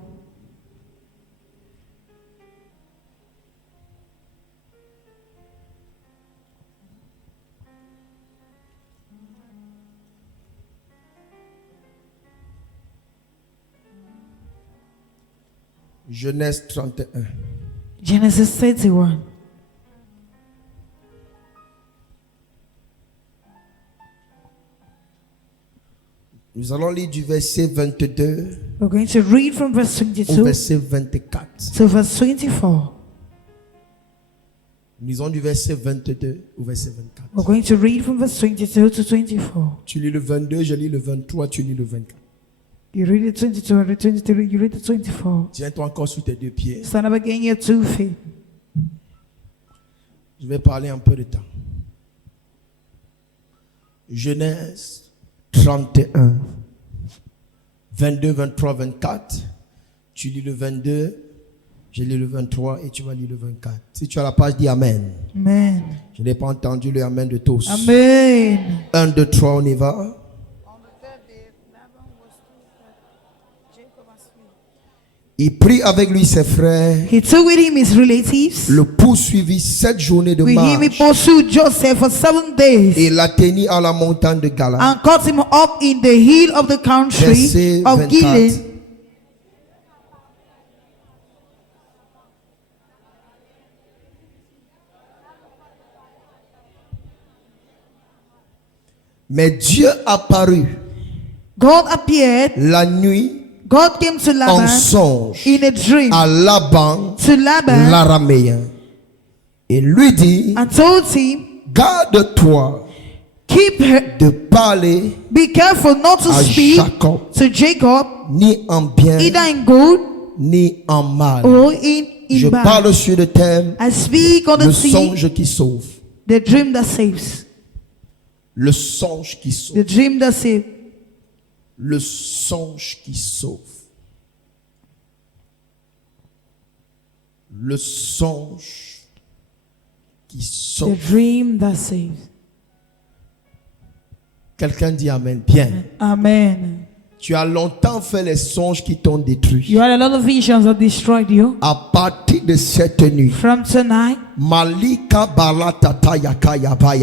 Genèse 31. Genesis 31. Nous allons lire du verset 22 We're going to read from verse au 22 verset 24. to verse 24. Nous lisons du verset 22 au verset 24. We're going to read from verse 22 to 24. Tu lis le 22, je lis le 23, tu lis le 24. You read the 22 and the 23, you read the 24. Tiens-toi encore sur tes deux pieds. Stand up again, your 2 feet. Je vais parler un peu de temps. Genèse 31, 22, 23, 24. Tu lis le 22, je lis le 23 et tu vas lire le 24. Si tu as la page, dis Amen. Amen. Je n'ai pas entendu le Amen de tous. Amen. 1, 2, 3, on y va. Il prit avec lui ses frères, He took with him his relatives. le poursuivit 7 journées de With him he marche pursued Joseph for 7 days et l'atteignit à la montagne de Gala. and caught him up in the hill of the country Verset of 24. Gilead. Mais Dieu apparut God appeared. la nuit God came to en Laban songe in a dream à Laban, to Laban l'araméen, et lui dit, and told him, garde-toi keep her, de parler be careful not to à speak Jacob to Jacob ni en bien either in good ni en mal. or in Je bad. parle sur le thème I speak on le the theme, songe qui sauve. the dream that saves. Le songe qui sauve. The dream that saves. Le songe qui sauve. Le songe qui The sauve. dream that saves. Quelqu'un dit Amen. Bien. Amen. Tu as longtemps fait les songes qui t'ont détruit. You had a lot of visions that destroyed you. À partir de cette nuit, From tonight, Malika Balatata Yakayaba,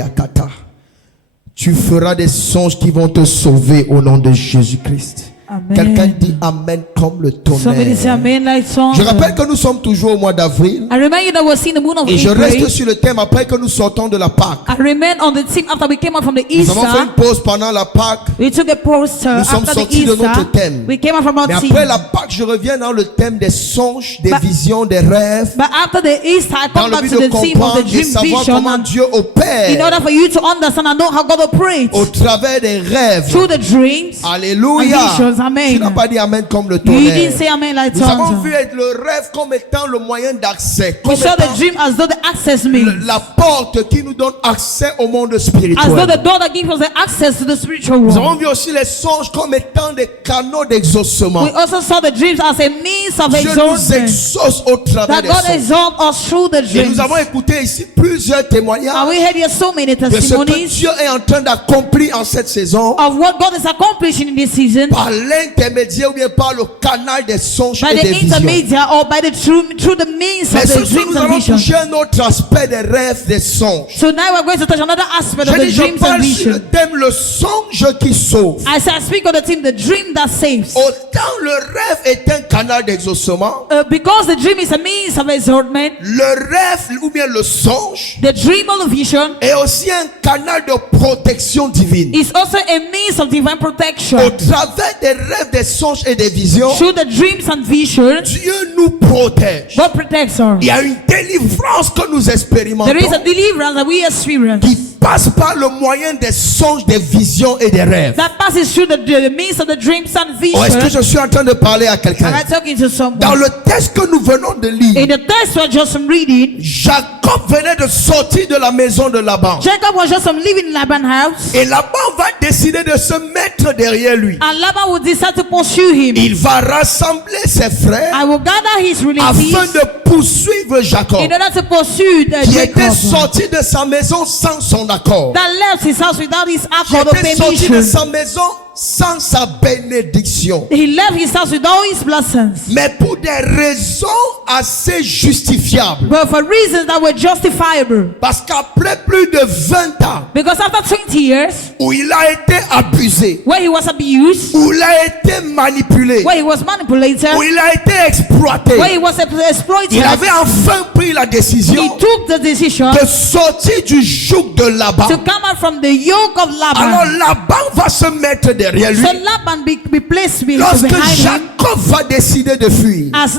tu feras des songes qui vont te sauver au nom de Jésus-Christ. Amen. Quelqu'un dit Amen comme le Somebody say tonnerre. amen like song. Je rappelle que nous sommes toujours au mois d'avril. I remind you that we're seeing the moon of Et je reste April. sur le thème après que nous sortons de la Pâque. I remain on the theme after we came out from the Nous avons fait une Easter. pause pendant la Pâque. We took a pause Nous sommes after the sortis de notre Easter. thème. We came out from our Mais theme. après la Pâque, je reviens dans le thème des songes, des But- visions, des rêves. But after the Easter, I Dans come le back but to de the theme of the comprendre et dream savoir vision comment and Dieu in opère order for you to understand and know how God operates au travers des rêves. through the dreams. Alléluia. And visions. Amen. Tu n'as pas dit Amen comme le You tonnerre. didn't say amen like Nous avons tongues. vu le rêve comme étant le moyen d'accès. Comme We saw étant the dream as though the access means. la porte qui nous donne accès au monde As though the spirituel. door that gives us the access to the spiritual Nous avons world. vu aussi les songes comme étant des canaux d'exaucement. We also saw the dreams as a means of Dieu nous exaltation. exauce au travers That des God songes. exalts us through the Et dreams. nous avons écouté ici plusieurs And témoignages we heard here so many de ce que testimonies Dieu est en train d'accomplir en cette saison of what God is accomplishing in this season par l'intermédiaire ou bien par le canal des songes by et the des visions. intermedia or by the through the means Mais of ce the soir, dreams nous and allons visions. toucher un autre aspect des rêves, des songes. So now we're going to touch another aspect of J'ai the dit, je dreams and parle sur le visions. thème le songe qui sauve. As I speak on the theme, the dream that saves. Autant le rêve est un canal d'exaucement, Because the dream is a means of exaltation, le rêve ou bien le songe the dream or the vision est aussi un canal de protection divine. is also a means of divine protection. Au travers des rêves, des songes et des visions, Through the dreams and visions, Dieu nous protège. God protects us. Il y a une délivrance que nous expérimentons There is a deliverance that we experience qui passe par le moyen des songes, des visions et des rêves. that passes through the means of the dreams and Oh, est-ce que visions. je suis en train de parler à quelqu'un? Am I talking to someone? Dans le texte que nous venons de lire, In the text we're just reading, Jacob venait de sortir de la maison de Laban. Jacob was just living in Laban's house, Et Laban va décider de se mettre derrière lui. and Laban will decide to pursue him. Il va rassembler ses frères I will gather his afin relatives de poursuivre Jacob, in order to pursue qui était Jacob sorti de sa maison sans son accord, that left his house without his qui accord or était sorti de permission, sa maison sans sa bénédiction. He left his house with all his blessings. Mais pour des raisons assez justifiables. But for reasons that were justifiable. Parce qu'après plus de 20 ans, Because after 20 years, où il a été abusé, where he was abused, où il a été manipulé, where he was manipulated, où il a été exploité, where he was exploited, il avait enfin pris la he décision took the decision de sortir du joug de Laban. to come out from the yoke of Alors Laban. Laban va se mettre derrière lui. So Laban be placed Lorsque behind him. Jacob va décider de fuir, As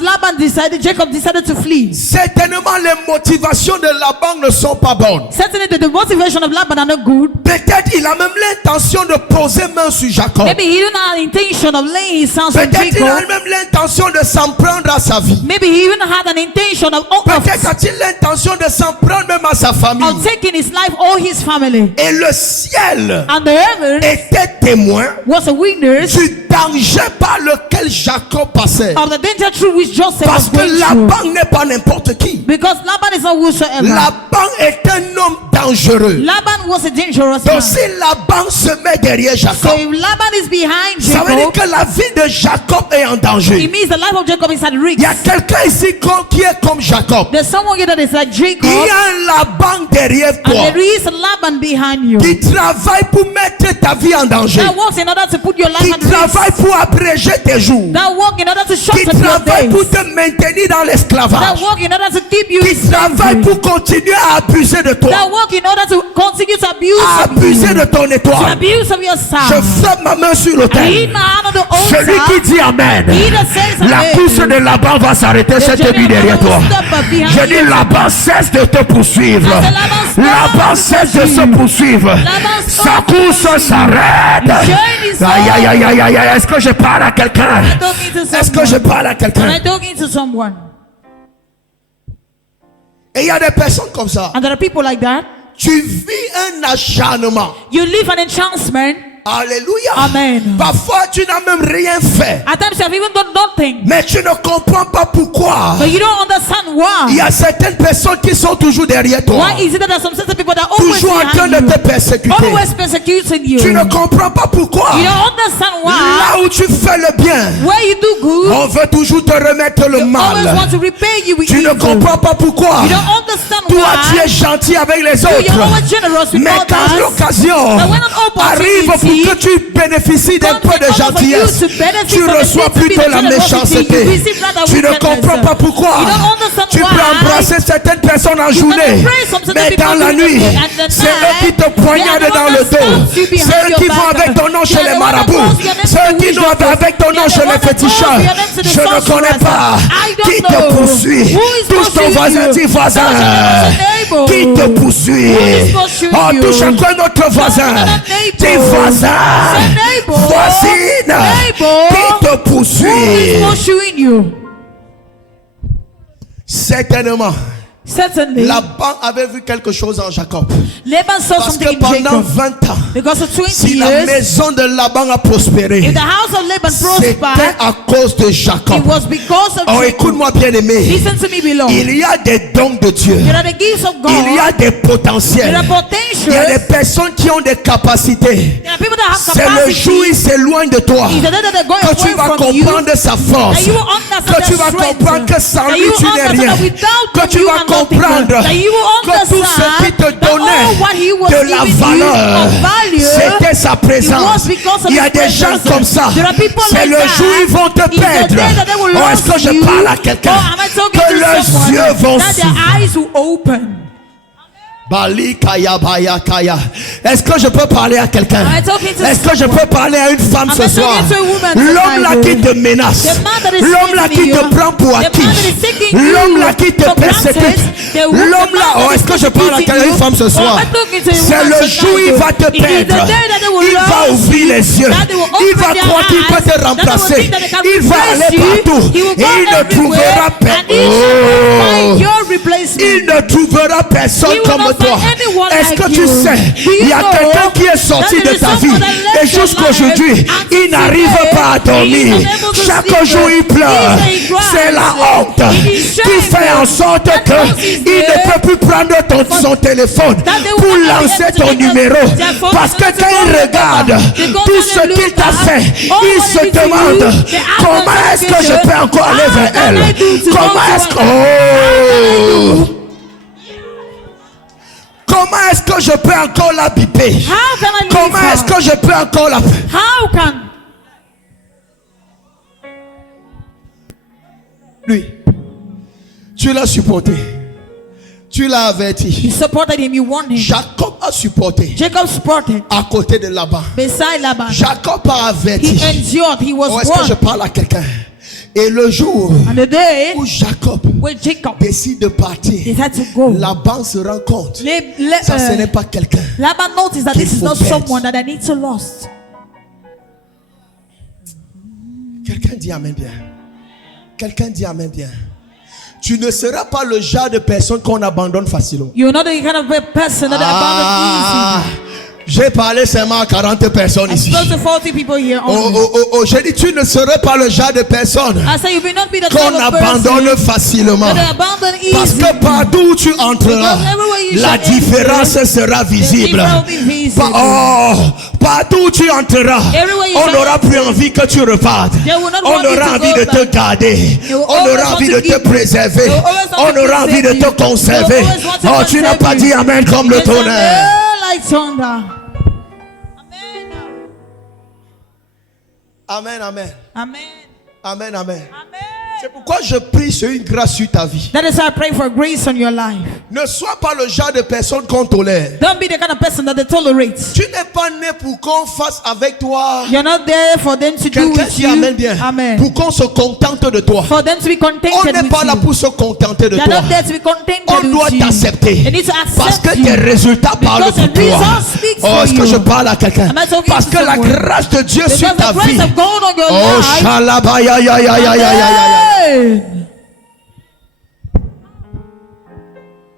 Jacob decided to flee. certainement les motivations de Laban ne sont pas bonnes. Certainly the motivation of Laban are not good. Peut-être il a même l'intention de poser main sur Jacob. Maybe he didn't have intention of laying his hands on Peut-être il a Jacob. même l'intention de s'en prendre à sa vie. Maybe he even had an intention Peut-être a-t-il l'intention de s'en prendre même à sa famille. of taking his life or his family. Et le ciel And the heaven était témoin was a witness du danger par lequel Jacob passait. of the danger through which Joseph Parce was que going through. Laban n'est pas n'importe qui. Because Laban is not whosoever. Laban est un homme dangereux. Laban was a dangerous Donc man. si Laban se met derrière So Jacob, if Laban is behind ça veut dire Jacob, que la vie de Jacob est en it danger. means the life of Jacob is at risk. Il y a quelqu'un ici qui est comme Jacob. There's someone here that is like Jacob, Il y a un Laban derrière and toi there is a Laban behind you qui travaille pour mettre ta vie en danger, that works in order to put your life qui at risk, travaille pour abréger tes jours, that work in order to qui shorten your travaille pour days, te maintenir dans that l'esclavage, work in order to keep you qui in travaille slavery, pour continuer à abuser de toi, that work in order to continue to abuse à of abuser you, de ton to étoile. abuse of your Je son. frappe ma main sur I l'autel. hit my hand on the Celui altar. qui dit Amen, He that says la amen. course de Laban va s'arrêter cette journey nuit of derrière Laban toi. will stop up behind Je dis you. Laban cesse de te poursuivre. I said, Laban, stop Laban to cesse de pursue se you. poursuivre. Laban, stop Sa to course pursue you. s'arrête. Journey is Aïe aïe aïe aïe aïe aïe. Est-ce que je parle à quelqu'un? I'm talking to Est-ce que je someone. parle à Am quelqu'un? I talking to someone? Et il y a des personnes comme ça. And there are people like that. Tu vis un acharnement. You live an enchantment. Alléluia. Amen. Parfois tu n'as même rien fait. At times you have even done nothing. Mais tu ne comprends pas pourquoi. But you don't understand Il why. y a certaines personnes qui sont toujours derrière toi. Why is it that there are some certain people that are always Toujours en train behind de you? te persécuter. Always persecuting you. Tu ne You comprends pas pourquoi. don't understand why. Là où tu fais le bien, Where you do good, on veut toujours te remettre le you always mal. want to repay you with Tu ne evil. comprends pas pourquoi. You don't understand Toi, tu why. es gentil avec les You're autres. always generous with Mais quand others. l'occasion But when an arrive opportunity pour que tu bénéficies d'un peu de gentillesse, tu reçois plutôt la méchanceté. Tu ne comprends pas pourquoi. Tu peux embrasser certaines personnes en journée, mais dans la nuit, c'est eux qui te poignardent dans le dos. C'est eux qui vont avec ton nom chez les marabouts. C'est eux qui vont avec ton nom chez les féticheurs. Je ne connais pas. Qui te poursuit? Touche ton voisin, dis voisin. Qui te poursuit? Oh, touche encore notre voisin. Dis voisin. Voisine. Qui te Who is poursuit? pursuing you? Certainement. Certainly. Laban avait vu quelque chose en Jacob. Laban saw Parce something que in pendant Jacob. 20 ans, Because for 20 si la years, maison de Laban a prospéré, if the house of Laban c'était prospered, à cause de Jacob. it was because of Oh, Jacob. écoute-moi bien aimé. Listen to me, beloved. Il y a des dons de Dieu. There are the gifts of God. Il y a des There potentiels. are Il y a des potentials. personnes qui ont des capacités. There are people that have C'est le jour où capacity. ils s'éloignent de toi It's the day that they're going que tu away vas from you. comprendre sa force. That you will understand Que tu their vas strength. comprendre que sans That lui you tu n'es understand rien. that without Que him tu you vas are nothing. comprendre That you will que tout ce qui te understand that donnait all what he was de la giving you valeur, of value, c'était sa it présence. was because of Il y a his des gens presence. comme ça. There are people C'est like le that. jour où ils vont te It's the perdre. day that they will Oh, est-ce que lose je you. parle à quelqu'un? Oh, am I talking Que to leurs someone yeux vont that their eyes will open? Bali kaya baya kaya. Est-ce que je peux parler à quelqu'un? Am I talking to Est-ce que je peux parler à une femme Am ce I soir? talking to a woman tonight? L'homme là qui te menace. The man that is L'homme là qui threatening te you. prend pour The acquis. man that is taking you L'homme là qui te for persécute. granted. The L'homme là, man oh, that est-ce is que je parle à persecuting une you. femme ce Oh, soir? am I talking to a C'est woman le jour où il tonight? va te It is the perdre. day that they will Il va lose ouvrir you. les yeux. That they will Il open va their croire qu'il peut eyes. te That they will remplacer. think that they can Il va replace aller you. partout. He will Et go il ne everywhere, trouvera and he shall personne. find your replacement. Il ne trouvera personne He will comme not toi. find anyone Est-ce like que tu you. sais, Do you il y a know quelqu'un qui est sorti that de there is ta vie someone that left et your jusqu'aujourd'hui, life, and il n'arrive today, pas à he is dormir. unable to Chaque sleep. jour il pleure. He cries. C'est la honte. It is qui fait en sorte qu'il ne peut plus prendre son téléphone pour lancer ton numéro. Parce que quand il regarde tout ce qu'il t'a fait, il se demande comment est-ce que je peux encore aller vers elle. Comment est-ce que... Oh! Comment est-ce que je peux encore la biper? Comment est-ce que je peux encore la... How can? Lui, tu l'as supporté. Tu l'as averti. You supported him, you warned him. Jacob a supporté Jacob supported à côté de Laban. beside Laban. Jacob a averti. He endured, he was Oh, est-ce que je warned. parle à quelqu'un? Et le jour And the day où Jacob when Jacob décide de partir, decided to go, Laban se rend compte. Le- Ça, ce n'est pas quelqu'un. Laban noticed that qu'il this is faut not perdre. someone that I need to lost. Quelqu'un dit amen bien. Quelqu'un dit amen bien. Tu ne seras pas le genre de personne qu'on abandonne facilement. You're not the kind of a person that Ah, abandoned j'ai parlé seulement à 40 personnes easy. ici. I spoke to 40 people here Oh, only. oh, oh, oh, j'ai dit tu ne serais pas le genre de personne I say you will not be the qu'on type of abandonne person facilement. that abandon Parce easy. que partout où tu entreras, Because everywhere you la shall différence sera visible. difference will be visible. Oh, partout où tu entreras, Everywhere you on shall- n'aura plus envie que tu repartes. They will not On want you aura to envie go de te back. garder. will On always aura want envie to de te keep- préserver. They will always want On to aura envie de preserve te you. conserver. They will always want to Oh, tu n'as conserve pas you. dit amen comme le Yes, tonnerre. amen, like thunder. Amen, amen. Amen. Amen, amen. Amen. C'est pourquoi je prie sur une grâce sur ta vie. That is why I pray for grace on your life. Ne sois pas le genre de personne qu'on tolère. Don't be the kind of person that they tolerate. Tu n'es pas né pour qu'on fasse avec toi. You're not there for them to do Quelqu'un with dit you. amen bien. Amen. Pour qu'on se contente de toi. For them to be contented On n'est with pas là you. pour se contenter de They're toi. not there to be contented On doit with you. t'accepter. They need to Parce que accept tes you. résultats parlent Because pour the toi. results speak Oh, for est-ce que you. je parle à quelqu'un? Am I talking Parce to que la someone? grâce de Dieu Because sur ta the grace vie. of God on your Oh, life. shalabaya, ya, ya, ya, ya, ya, ya, ya. Amen.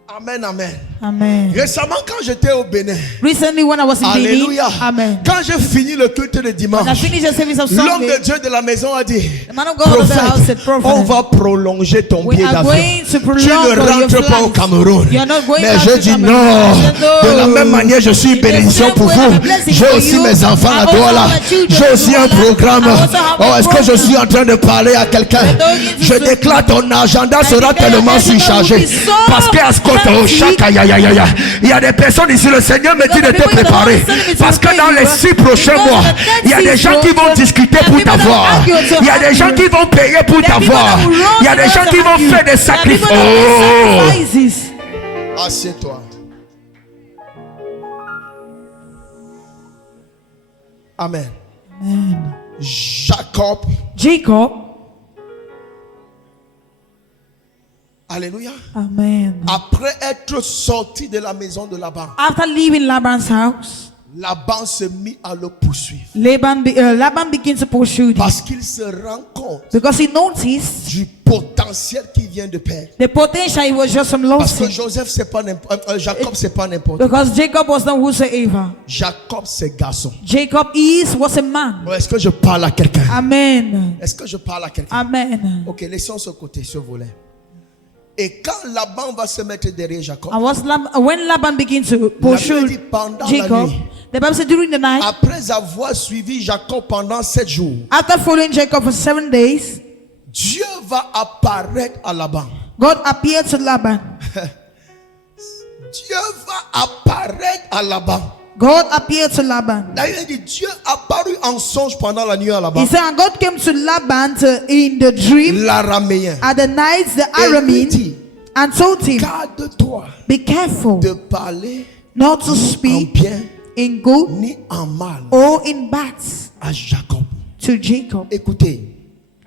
Amen, amen. Amen. Récemment, quand j'étais au Bénin, Recently, when I was in Benin, alléluia. Amen. Quand j'ai fini le culte de When I dimanche, finished the service of l'homme Sunday, de Dieu de la maison a dit, the man of God of the house said, prophète, Prophet, on va prolonger ton we billet are d'avion. going to Tu prolong ne your rentres pas au flight. Cameroun. You are not going Mais back je to dis Cameroon. non. I said, no. De la même manière, je suis une In the bénédiction same pour way, vous. I'm a blessing J'ai for aussi you. mes enfants I à toi also là. have my children J'ai aussi to un do that. programme. I also have Oh, a est-ce que je program. suis en train de parler à quelqu'un? Je déclare ton agenda sera tellement surchargé. Parce qu'à ce côté, oh, chaque aïe, aïe, aïe, aïe. Il y a des personnes ici, le Seigneur me dit de te préparer. Parce que dans les 6 prochains mois, il y a des gens qui vont discuter pour t'avoir. Il y a des gens qui vont payer pour t'avoir. Il y a des gens qui vont faire des sacrifices. Oh! Assieds-toi. Amen. Jacob. Jacob. Alléluia. Amen. Après être sorti de la maison de Laban, After leaving Laban's house, Laban se mit à le poursuivre. Laban began to pursue him Parce qu'il se rend compte because he noticed du potentiel qu'il vient de perdre. the potential he was just from Parce que losing. Jacob, c'est pas n'importe. Because Jacob was not whosoever. Jacob, c'est garçon. Jacob was a man. Oh, est-ce que je parle à quelqu'un? Amen. Est-ce que je parle à quelqu'un? Amen. Ok, laissons ce côté, ce volet. Et quand Laban va se mettre derrière Jacob, And when Laban began to la Bible pursue dit pendant la Jacob, nuit, the Bible said during the night, après avoir suivi Jacob pendant 7 jours, after following Jacob for 7 days, Dieu va apparaître à Laban. God appeared to Laban. Dieu va apparaître à Laban. God appeared to Laban. D'ailleurs, il dit Dieu apparut en songe pendant la nuit à Laban. He said, and God came to Laban in the dream L'araméen. at the night, the Et lui Aramean, dit, and told him, garde-toi be careful de parler not to en speak bien in good ni en mal or in bad à Jacob. to Jacob. Écoutez,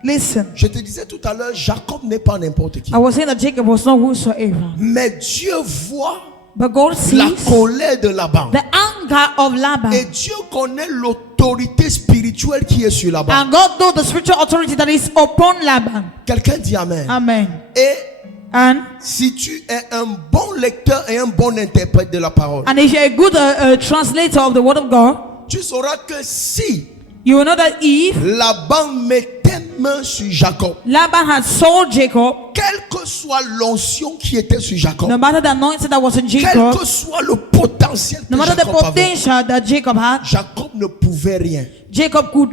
Listen, je te disais tout à l'heure, Jacob n'est pas n'importe qui. I was saying that Jacob was not whosoever, Mais Dieu voit but God la sees colère de Laban. the anger of Laban. Et Dieu connaît l'autorité spirituelle qui est sur Laban. And God knows the spiritual authority that is upon Laban. Quelqu'un dit Amen. Amen. Et And si tu es un bon lecteur et un bon interprète de la parole, if you're a good translator of the word of God, tu sauras que si you will know that if Laban mettait main sur Jacob, Laban had sold Jacob, quel que que soit l'onction qui était sur Jacob, no matter the anointing that was in quel Jacob, que soit le potentiel no que matter the Jacob avait, potential that Jacob had, Jacob ne pouvait rien. Jacob could,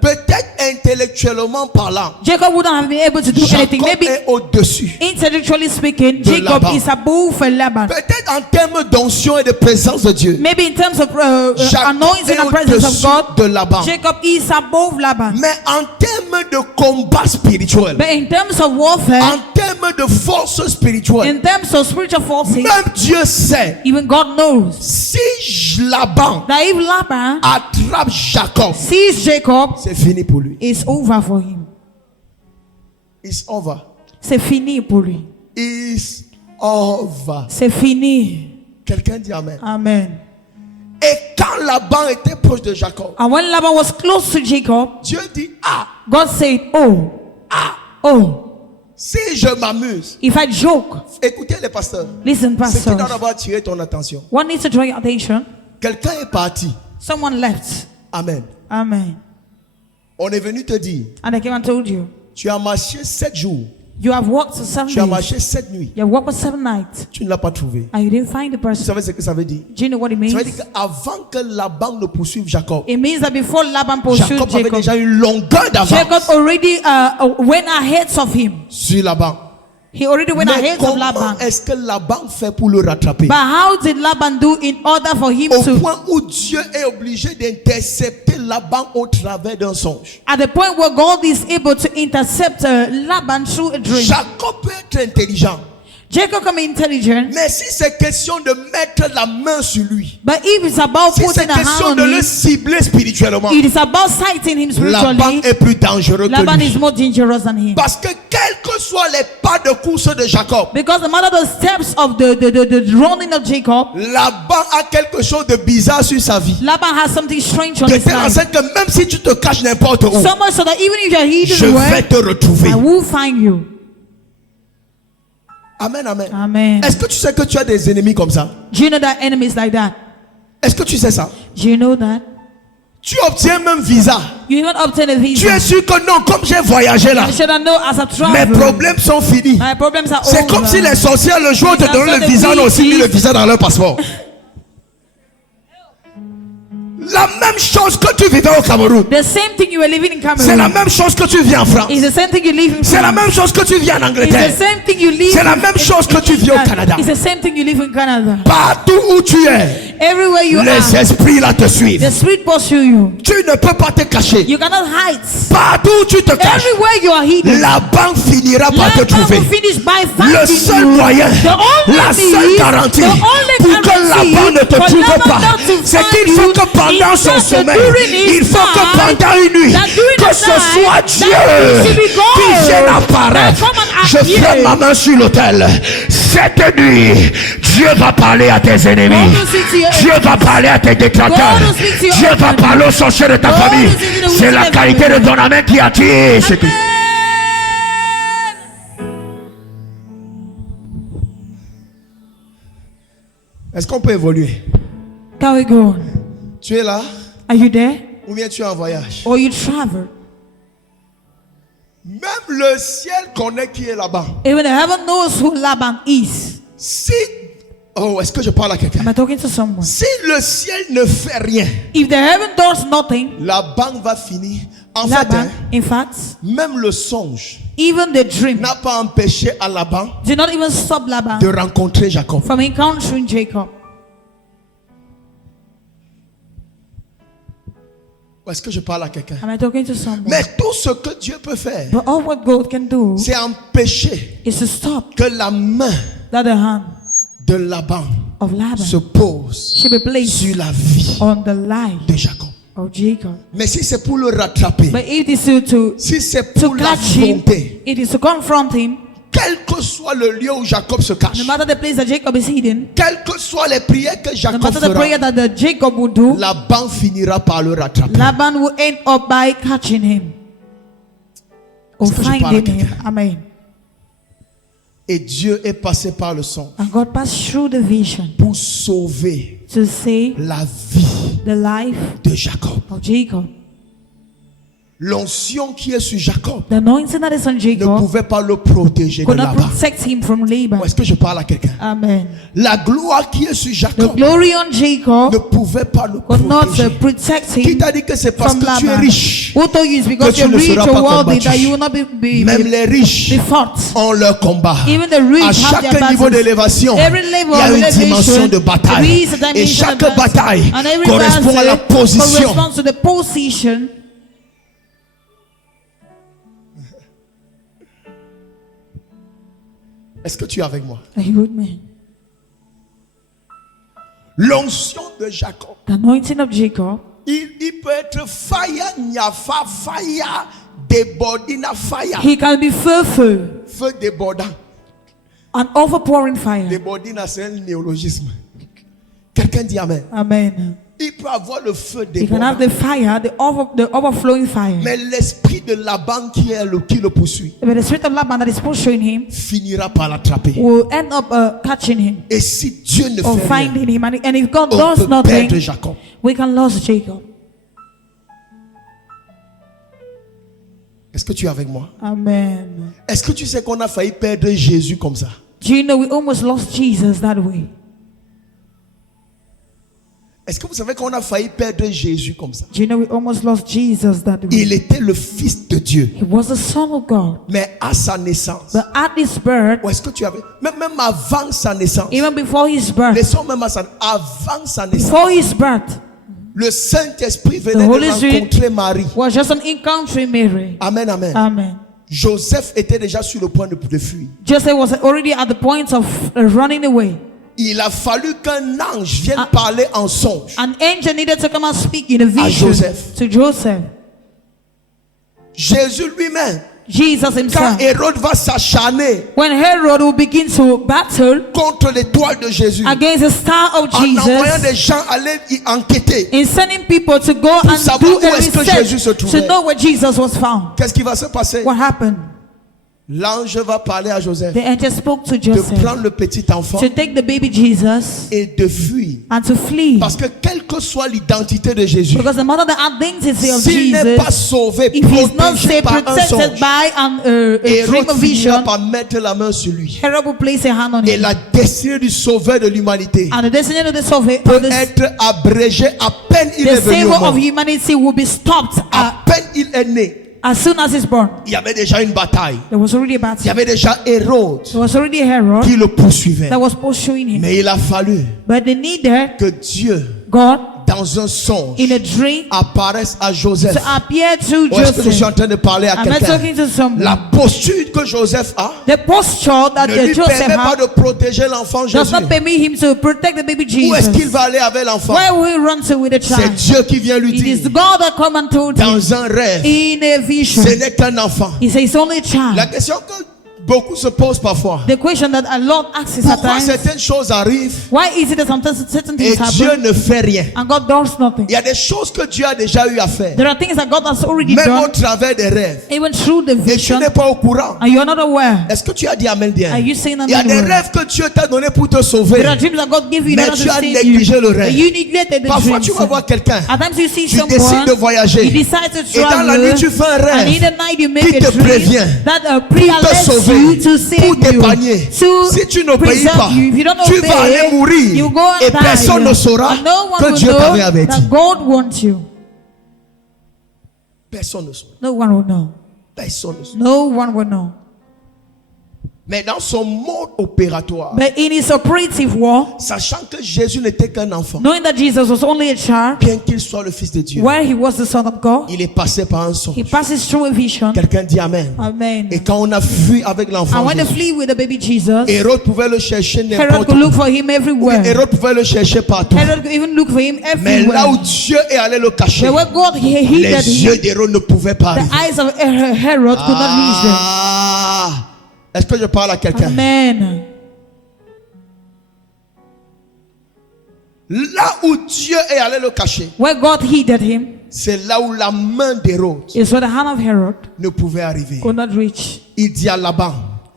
Peut-être intellectuellement parlant, Jacob wouldn't have been able to do anything. Jacob Maybe est au-dessus. intellectually speaking, De Jacob Laban. is above Laban. Peut-être en termes d'onction et de présence de Dieu, Maybe in terms of Jacob anointing est and presence of au-dessus God, de Laban. Jacob is above Laban. Mais en termes de combat spirituel, But in terms of warfare, en termes de force spirituelle, in terms of spiritual forces, même Dieu sait, even God knows si Laban that if Laban attrape Jacob, sees Jacob, c'est fini pour lui. it's over for him. It's over. C'est fini pour lui. It's over. C'est fini. Quelqu'un dit Amen. Amen. Et quand Laban était proche de Jacob, And when Laban was close to Jacob, Dieu dit, ah, God said, oh, si je m'amuse, if I joke, écoutez les pasteurs, listen, ce qui doit pastors, d'abord attirer ton attention. what needs to draw your attention? Quelqu'un est parti. Someone left. Amen. Amen. On est venu te dire, And I came and told you, tu as marché 7 jours, you have walked for 7 tu as days. marché 7 nuits, You have walked for 7 nights. tu ne l'as pas trouvé. And you didn't find the Vous person. savez ce que ça veut dire? Do you know what it Ça means? veut dire qu'avant que Laban ne poursuive Jacob, It means that before Laban pursued Jacob avait Jacob, déjà une longueur Jacob d'avance already went ahead of him. sur Laban. He already went Mais ahead of comment Laban. est-ce que Laban fait pour le rattraper? But how did Laban do in order for him Au to, point où Dieu est obligé d'intercepter Laban au travers d'un songe. at the point where God is able to intercept Laban through a dream? Jacob peut être intelligent, Jacob can be intelligent, mais si c'est question de mettre la main sur lui, but if it's about si putting c'est a hand question on de le him, cibler spirituellement, it is about sighting him Laban spiritually. est plus dangereux Laban que is lui. more dangerous than him. Parce que quels que soient les pas de course de Jacob, Because no matter the steps of the running of Jacob, Laban a quelque chose de bizarre sur sa vie. Laban has something strange on De his telle life. sorte que même si tu te caches n'importe où, So much so that even if you are je hidden vais away, te retrouver. I will find you. Amen, amen. Amen. Est-ce que tu sais que tu as des ennemis comme ça? Do you know that enemies like that? Est-ce que tu sais ça? Do you know that? Tu obtiens même visa. You even obtain a Tu visa. es sûr que non, comme j'ai voyagé là, I should have known as a mes traveler. problèmes sont finis. My problems are C'est over. comme si les sorcières, le jour où te It's donnent after le the visa, ont aussi mis le witches. visa dans leur passeport. La même chose que tu vivais au Cameroun, The same thing you were living in c'est la Cameroon. même chose que tu vis en France. It's the same thing you live in C'est la France. même chose que tu vis en It's the Angleterre. same thing you live C'est la même chose que tu vis au Canada. It's the same thing you live in Canada. Partout où tu es, Everywhere you les are, esprits là te suivent. the spirit pursue you. Tu ne peux pas te cacher. You cannot hide. Partout où tu te caches, Everywhere you are hidden, la banque finira par te Laban trouver. will finish by Le finding seul you. moyen, The only la seule means, garantie the only pour que guarantee Laban ne te for trouve Laban pas, not to c'est find qu'il faut you que pendant is son that sommeil, during his il faut que night, pendant une nuit, that during que the ce night, soit that Dieu it should be God qui vienne apparaître. that come and Je appear. ferai ma main sur l'autel. Cette nuit, Dieu va parler à tes ennemis. God will speak to your Dieu va parler à tes détracteurs. God will speak to your Dieu va enemies. parler aux sorciers de ta God famille. will speak to the C'est la wicked qualité de family. ton amen qui attire. C'est tout. Est-ce qu'on peut évoluer? Can we go on? Tu es là Are you there? ou bien tu es en voyage? Or you travel? Même le ciel connaît qui est là-bas. Even the heaven knows who Laban is. Si, oh, est-ce que je parle à quelqu'un? Am I talking to someone? Si le ciel ne fait rien, If the heaven does nothing, la banque va finir. En fait, Laban, hein, in fact, même le songe even the dream n'a pas empêché à Laban did not even stop Laban de rencontrer Jacob. from encountering Jacob. Ou est-ce que je parle à quelqu'un? Am I talking to someone? Mais tout ce que Dieu peut faire, But all what God can do c'est empêcher is to stop que la main that the hand de Laban of Laban se pose should be placed sur la vie on the life de Jacob. of Jacob. Mais si c'est pour le rattraper, But it is to si c'est to pour catch him, l'affronter, it is to confront him, quel que soit le lieu où Jacob se cache, no matter the place that Jacob is hidden, quelles que soient les prières que no Jacob matter the prayer fera, that the Jacob would do, Laban finira par le rattraper. Laban will end up by catching him or Est-ce que je parle à finding him. quelqu'un? Amen. Et Dieu est passé par le son And God passed through the vision pour sauver to save la vie the life de Jacob. of Jacob. L'onction qui est sur Jacob The anointing that is on ne Jacob pouvait pas le protéger de could not là-bas. protect him from Laban. Est-ce que je parle à quelqu'un? Amen. La gloire qui est sur The Jacob glory on ne Jacob pouvait pas le could not protéger. protect Qui him t'a dit que c'est parce from que tu es Laban? riche? Who told you it's because que tu you're ne rich seras or pas wealthy combattu. that you will not be Même les riches fought? ont leur combat. Even the rich À have chaque their niveau battles. d'élévation, Every il level y a of une dimension elevation, de bataille. there is a Et dimension chaque of battle. bataille And every correspond à la battle position. corresponds to the position. Est-ce que tu es avec moi? Are you with me? L'onction de Jacob, The anointing of Jacob, il peut être fire, nyafa, fire, débordina, fire. he can be feu, Feu débordant. an overpouring fire. Débordina, c'est un néologisme. Quelqu'un dit amen. Amen. Il peut avoir le feu He can have débordant. the fire, the overflowing fire. Mais l'esprit de Laban qui le poursuit But the spirit of Laban that is pursuing him finira par l'attraper. will end up catching him Et si Dieu ne or fait rien, finding him. And if God on does peut perdre nothing, Jacob. we can lose Jacob. Est-ce que tu es avec moi? Amen. Est-ce que tu sais qu'on a failli perdre Jésus comme ça? Do you know we almost lost Jesus that way? Est-ce que vous savez qu'on a failli perdre Jésus comme ça? Do you know we almost lost Jesus that way? Il était le Fils de Dieu. He was the Son of God. Mais à sa naissance, But at his birth, ou est-ce que tu avais, même avant sa naissance, even before his birth, laissons même avant sa naissance, before his birth, le Saint-Esprit venait The Holy de Spirit rencontrer Marie. was just an encounter Mary. Amen, amen. Amen. Joseph était déjà sur le point de fuir. Joseph was already at the point of running away. Il a fallu qu'un ange vienne parler en songe. An angel needed to come and speak in a vision Joseph. to Joseph. Jésus lui-même, Jesus quand himself. Hérode va s'acharner When Herod will begin to battle contre l'étoile de Jésus, against the star of en envoyant Jesus, des gens aller y enquêter, in sending people to go and savoir do où a est-ce que Jésus se research trouvait. to know where Jesus was found. qu'est-ce qui va se passer? What happened? L'ange va parler à Joseph The angel spoke to de Joseph prendre le petit enfant to take the baby Jesus et de fuir. and to flee. Parce que quelle que soit l'identité de Jésus, Because the mother, the identity of s'il n'est pas Jesus, sauvé, if he's not protégé saved, par un protected songe, by a dream Hérode of finira vision, par mettre la main sur lui. Herod will place a hand on Et him. la destinée du sauveur de l'humanité And the destiny of the Soviet, peut être abrégée à peine il the est venu au savior of monde. humanity will be stopped À peine il est né, as soon as he's born. il y avait déjà une bataille. There was already a Il y battle. avait déjà Hérode There was already a Herod qui le poursuivait. that was pursuing him. Mais il a fallu But they needed que Dieu, God dans un songe, in a dream apparaisse à Joseph. to appear to Ou est-ce que je suis en Joseph. train de parler à Am I talking quelqu'un? to someone? La posture que Joseph a The posture that ne lui Joseph permet pas had de protéger l'enfant does Jésus. not permit him to protect the baby Où est-ce qu'il Jesus. va aller avec l'enfant? Where will he run to with the C'est child? Dieu qui vient lui It is dire God that come and told him dans un rêve, in a vision. ce n'est qu'un enfant. He says it's only a La child. question que beaucoup se posent parfois, The question that our Lord asks us at pourquoi times, certaines choses arrivent why is it that sometimes certain et things Dieu happen ne fait rien? and God does nothing? Il y a des choses que Dieu a déjà eu à faire, There are things that God has already même au done, travers des rêves, even through the et tu vision, n'es pas au courant. and you are not aware. Est-ce que tu as dit amen bien? Are you saying Il y a amen des well? rêves que Dieu t'a donné pour te sauver. There are dreams that God gave you in Mais order tu to as save négligé le you. rêve. You neglected the Parfois dreams. tu vas voir quelqu'un, At times you see tu décides someone, de voyager, you decide to et dans la travel, nuit tu fais un and in rêve the night you make qui a te dream prévient that te pre-alerts sauver, you to save pour you, t'épargner. to Si tu n'obéis pas, preserve you. If you don't tu vas aller obey, mourir you go and et die. personne ne saura And no one que will Dieu know t'avait averti. that God wants you. Personne ne saura. No one will know. Personne ne saura. No one will know. Mais dans son mode opératoire, But in his operative war, sachant que Jésus n'était qu'un enfant, knowing that Jesus was only a child, bien qu'il soit le Fils de Dieu, where he was the Son of God, il est passé par un songe. he passes through a vision. Quelqu'un dit amen. Amen. Et quand on a fui avec And l'enfant when they Jésus, flee with the baby Jesus, Hérode pouvait le chercher Herod n'importe could où. look for him everywhere. Hérode pouvait le chercher partout. Herod could even look for him Mais là où everywhere. Dieu est allé le cacher, But where God hid les yeux him, d'Hérode ne pouvaient pas the arriver. eyes of Herod could not reach them. Ah, est-ce que je parle à quelqu'un? Amen. Là où Dieu est allé le cacher, Where God hid him c'est là où la main d'Hérode is where the hand of Herod ne pouvait arriver. could not reach. Il dit à Laban,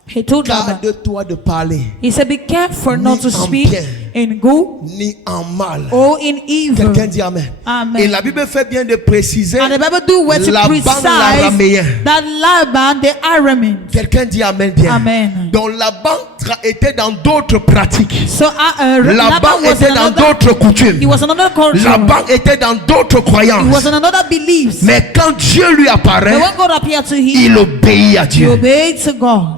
He told Laban, garde-toi de parler. he said, be careful not to Ni en speak bien, in good ni en mal. or in evil. Quelqu'un dit Amen. Amen. Et la Bible fait bien de préciser And the Bible do well to Laban precise l'araméen. that Laban the Aramean. Quelqu'un dit Amen bien. Amen. Donc Laban était dans d'autres pratiques. So Laban was était in dans another, d'autres coutumes. he was another culture. Laban était dans d'autres He croyances. was in another beliefs. Mais quand Dieu lui But apparaît, when God appeared to him, il obéit à he Dieu. obeyed to God.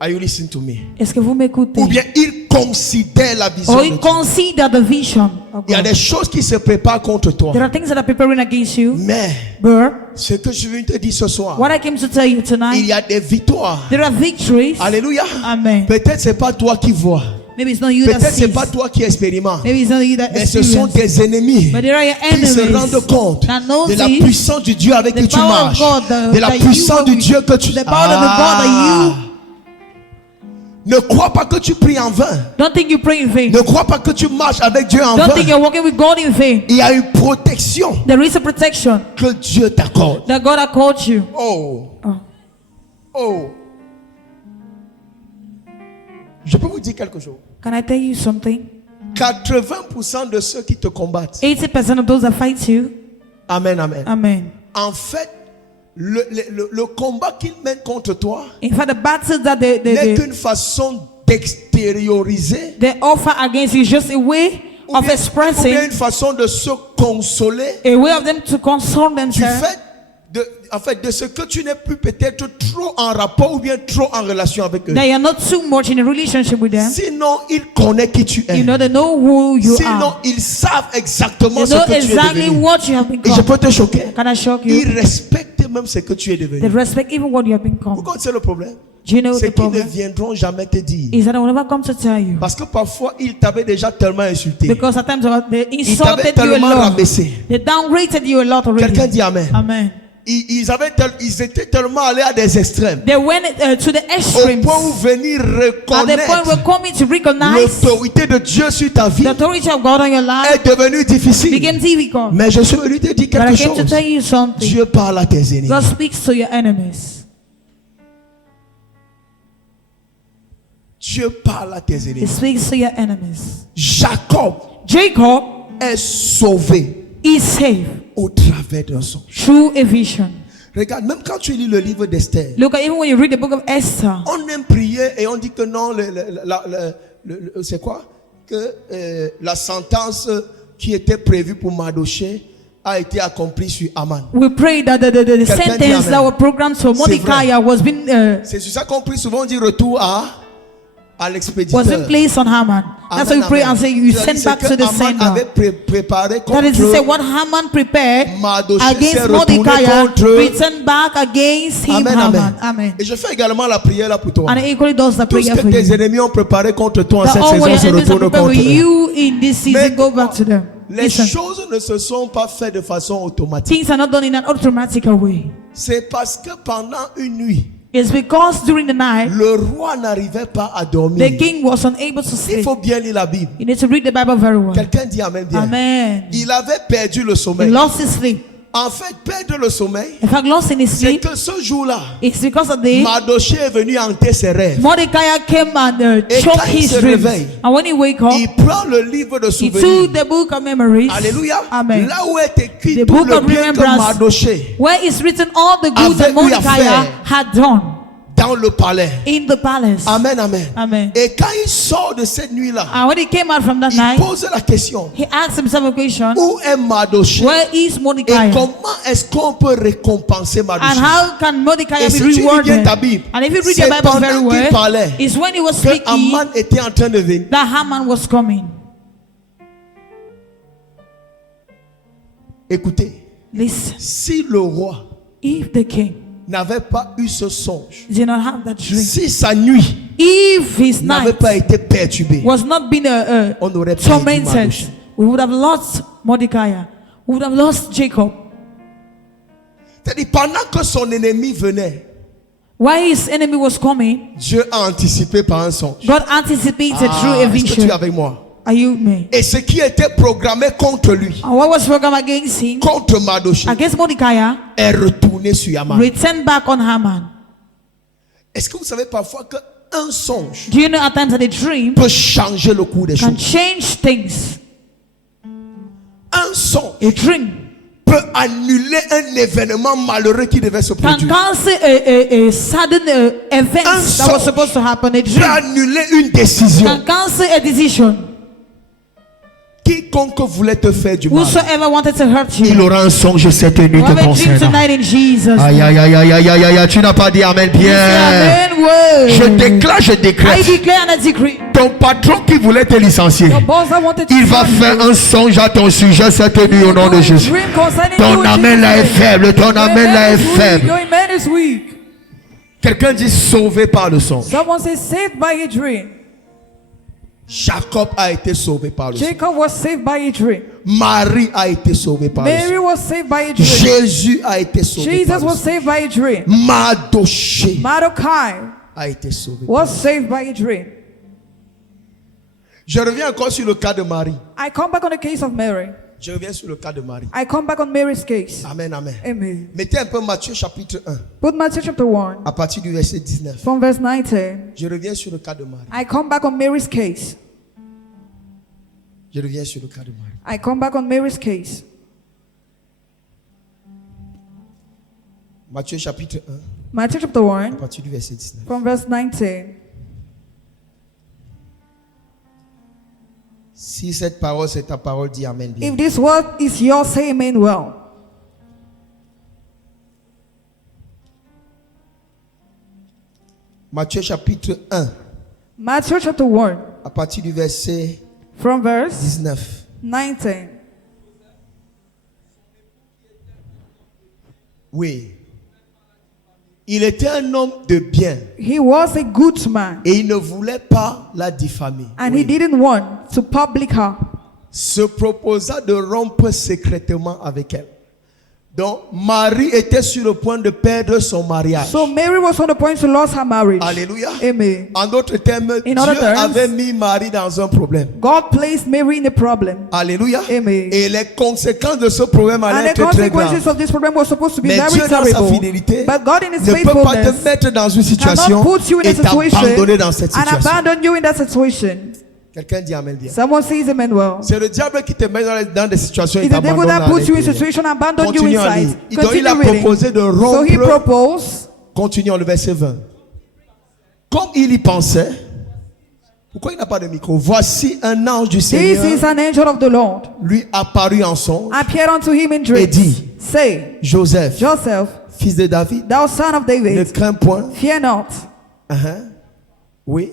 Are you listening to me? Est-ce que vous m'écoutez? Ou bien il considère la vision Or de he Dieu. consider the vision of Il y a God. des choses qui se préparent contre toi. There are things that are preparing against you. Mais But ce que je viens te dire ce soir, what I came to tell you il tonight, y a des victoires. there are victories. Alléluia. Amen. Peut-être c'est pas toi qui vois. Maybe it's not you that Peut-être c'est sees. pas toi qui expérimente. Maybe it's not you that Mais ce sont experience. tes ennemis But there are your qui se enemies rendent compte that knows de la it, puissance du Dieu avec the qui tu power of marches. God, De la that puissance you du are Dieu que tu... the power of the God that Ne crois pas que tu pries en vain. Don't think you pray in vain. Ne crois pas que tu marches avec Dieu en Don't vain. think you're walking with God in vain. Il y a une protection There is a protection que Dieu t'accorde. that God has called you. Oh. Oh. Oh. Je peux vous dire quelque chose. Can I tell you something? 80% de ceux qui te combattent. 80% of those that fight you. Amen, amen. Amen. En fait, le combat qu'ils mènent contre toi In fact, the battles that n'est qu'une façon d'extérioriser they offer against you is just a way ou of bien expressing, une façon de se consoler a way of them to console du themselves fait de ce que tu n'es plus peut-être trop en rapport ou bien trop en relation avec eux. that you're not too much in a relationship with them. Sinon, ils connaissent qui tu es. You know, they know who you Sinon, are. ils savent exactement They ce know que tu es exactly devenu. what you have Et je become. peux te choquer. Can I shock Ils you? respectent même ce que tu es They devenu. respect even what you have become. Pourquoi c'est le problème? Do you know C'est the qu'ils ne problem? viendront jamais te dire. Is that I will never come to tell you. Parce que parfois, ils t'avaient déjà tellement insulté. Because at times they Ils insulted t'avaient you a tellement lot. rabaissé. They downgraded you a lot Quelqu'un already. dit Amen. Amen. Ils étaient tellement allés à des extrêmes. They went to the Au extremes. point où venir At the point reconnaître we're coming to recognize l'autorité de Dieu sur ta vie the authority of God on your life est devenue difficile. became difficult. Mais je suis venu te dire But I quelque came to chose. tell you something. Dieu parle à tes ennemis. God speaks to your enemies. Dieu parle à tes He ennemis. speaks to your enemies. Jacob Jacob est sauvé is saved au travers d'un songe. through a vision. Regarde, même quand tu lis le livre d'Esther, Look, even when you read the book of Esther, on aime prier et on dit que non, c'est quoi? Que la sentence qui était prévue pour Mardochée a été accomplie sur Aman. we pray that the Quelqu'un dit sentence Amen. that were programmed for C'est vrai. Mordecai was being C'est sur ça qu'on prie souvent, on dit retour à l'expéditeur. was in place on Haman. That's why we pray and say you C'est-à-dire send back que to the Aman avait sender. préparé That is to say, contre what Haman prepared Mardochée s'est against retourné Mordecai, contre. return back against him, Amen, Haman. amen. Amen. Et je fais également la prière là pour toi. And it equally does the Tout ce prayer que for tes you. ennemis ont préparé contre toi en That cette all what saison your se enemies have retourne prepared contre for eux. you in this season, Mais go back to them. Les Listen, choses ne se sont pas faites de façon automatique. things are not done in an automatic way. C'est parce que pendant une nuit, It's because during the night, le roi n'arrivait pas à dormir. the king was unable to Il sleep. faut bien lire la Bible. You need to read the Bible very well. Quelqu'un dit Amen bien. Amen. Il avait perdu le He sommeil. lost his sleep. En fait, perdre le sommeil, In fact, lost in his c'est sleep. que ce jour-là, It's because of the Mardochée est venu hanter ses rêves. Mordecai came and Et choked quand il his se dreams. réveille, And when he wake up, Il prend le livre de he souvenirs. took the book of memories. Alléluia. Amen. Là où est écrit The tout book le of bien que remembrance. Mardochée Where is written all the good Avait that eu à Mordecai faire. had done dans le palais. in the palace. Amen, amen. Amen. Et quand il sort de cette nuit-là, And when he came out from that il night, pose la question, he asked himself a question. où est Mardochée? Where is Et Mordecai? comment est-ce qu'on peut récompenser And Mardochée? how can Mordecai Et be si tu lis bien rewarded? ta Bible, And if you read c'est your Bible very pendant qu'il well, parlait it's when he was que speaking Aman était en train de venir. that Haman was coming. Écoutez, Listen, si le roi if the king n'avait pas eu ce songe, did not have that dream, si sa nuit if his n'avait night pas été perturbée, was not been on aurait perdu tormented, Mardochée. we would have lost Mordecai. We would have lost Jacob. C'est-à-dire, pendant que son ennemi venait, While his enemy was coming, Dieu a anticipé par un songe. God anticipated through a Est-ce que tu es vision. avec moi? Are you me? Et ce qui était programmé contre lui, And what was programmed against him, contre Mardochée, against Mordecai, est retourné sur Haman. returned back on Haman. Est-ce que vous savez parfois que un songe Do you know at times that a dream peut changer le cours des can choses? change things? Un songe A dream peut annuler un événement malheureux qui devait se can produire. cancel a sudden event Un that was songe supposed to happen. A Peut dream annuler une décision. can cancel a decision. Quiconque voulait te faire du mal, Whosoever wanted to hurt il you, aura un songe cette nuit you te have a dream concernant. tonight in Jesus. Aïe, aïe, aïe, aïe, aïe, aïe, aïe, tu n'as pas dit Amen, Pierre. Amen word. Je déclare, je I décrète. declare and I decree. Ton patron qui voulait te licencier, Your boss that wanted to il va fire faire you, un songe à ton sujet cette nuit au nom de Jésus. dream concerning Ton you in amen là est Jesus' name. faible, ton Your amen là amen est is weak. faible. Your amen is weak. Quelqu'un dit sauvé par le songe. Someone says saved by a dream. Jacob a été sauvé par le songe. Jacob was saved by a dream. Marie a été sauvée par le Mary songe. was saved by a dream. Jésus a été sauvé par Jesus le was songe. saved by a dream. Mardoché Mordecai a été sauvé. was saved by a dream. Je reviens encore sur le cas de Marie. I come back on the case of Mary. Je reviens sur le cas de Marie. I come back on Mary's case. Amen, amen. Amen. Mettez un peu Matthieu chapitre 1, Put Matthew chapter 1 à partir du verset 19. from verse 19. Je reviens sur le cas de Marie. I come back on Mary's case. Je reviens sur le cas de Marie. I come back on Mary's case. Matthieu chapitre 1, Matthew chapter 1 à partir du verset 19. from verse 19. Si cette parole, c'est ta parole, dis Amen bien. If this word is yours, say amen well. Matthieu chapitre 1, Matthew chapter 1 à partir du verset from verse 19. 19. Oui. Il était un homme de bien He was a good man et il ne voulait pas la diffamer. and Oui. he didn't want to public her. Se proposa de rompre secrètement avec elle. Donc, Marie était sur le point de perdre son mariage. So Mary was on the point to lose her marriage. Alléluia. Amen. En d'autres termes, In Dieu other terms, avait mis Marie dans un problème. God placed Mary in a problem. Alléluia. Amen. Et les conséquences de ce problème And allaient the être très consequences graves. of this problem were supposed to be Mais very Dieu, dans sa terrible. fidélité, But God in His ne peut pas te faithfulness mettre dans une situation cannot put you in a et situation t'abandonner dans cette and situation. abandon you in that situation. Quelqu'un dit Amen bien. Someone says amen well. C'est le diable qui te met dans des situations et It's the devil t'abandonne that dans puts you in a l'intérieur. situation and abandon you Continue en ligne. inside. Il a Continue reading. proposé de So he rompre. proposed. Continuons le verset 20. Comme il y pensait, pourquoi il n'a pas de micro? Voici un ange du This Seigneur is an angel of the Lord. lui apparut en songe Appeared unto him in et dreams. dit, Say, Joseph, Joseph, fils de David, thou son of ne David, crains point. fear not. Oui.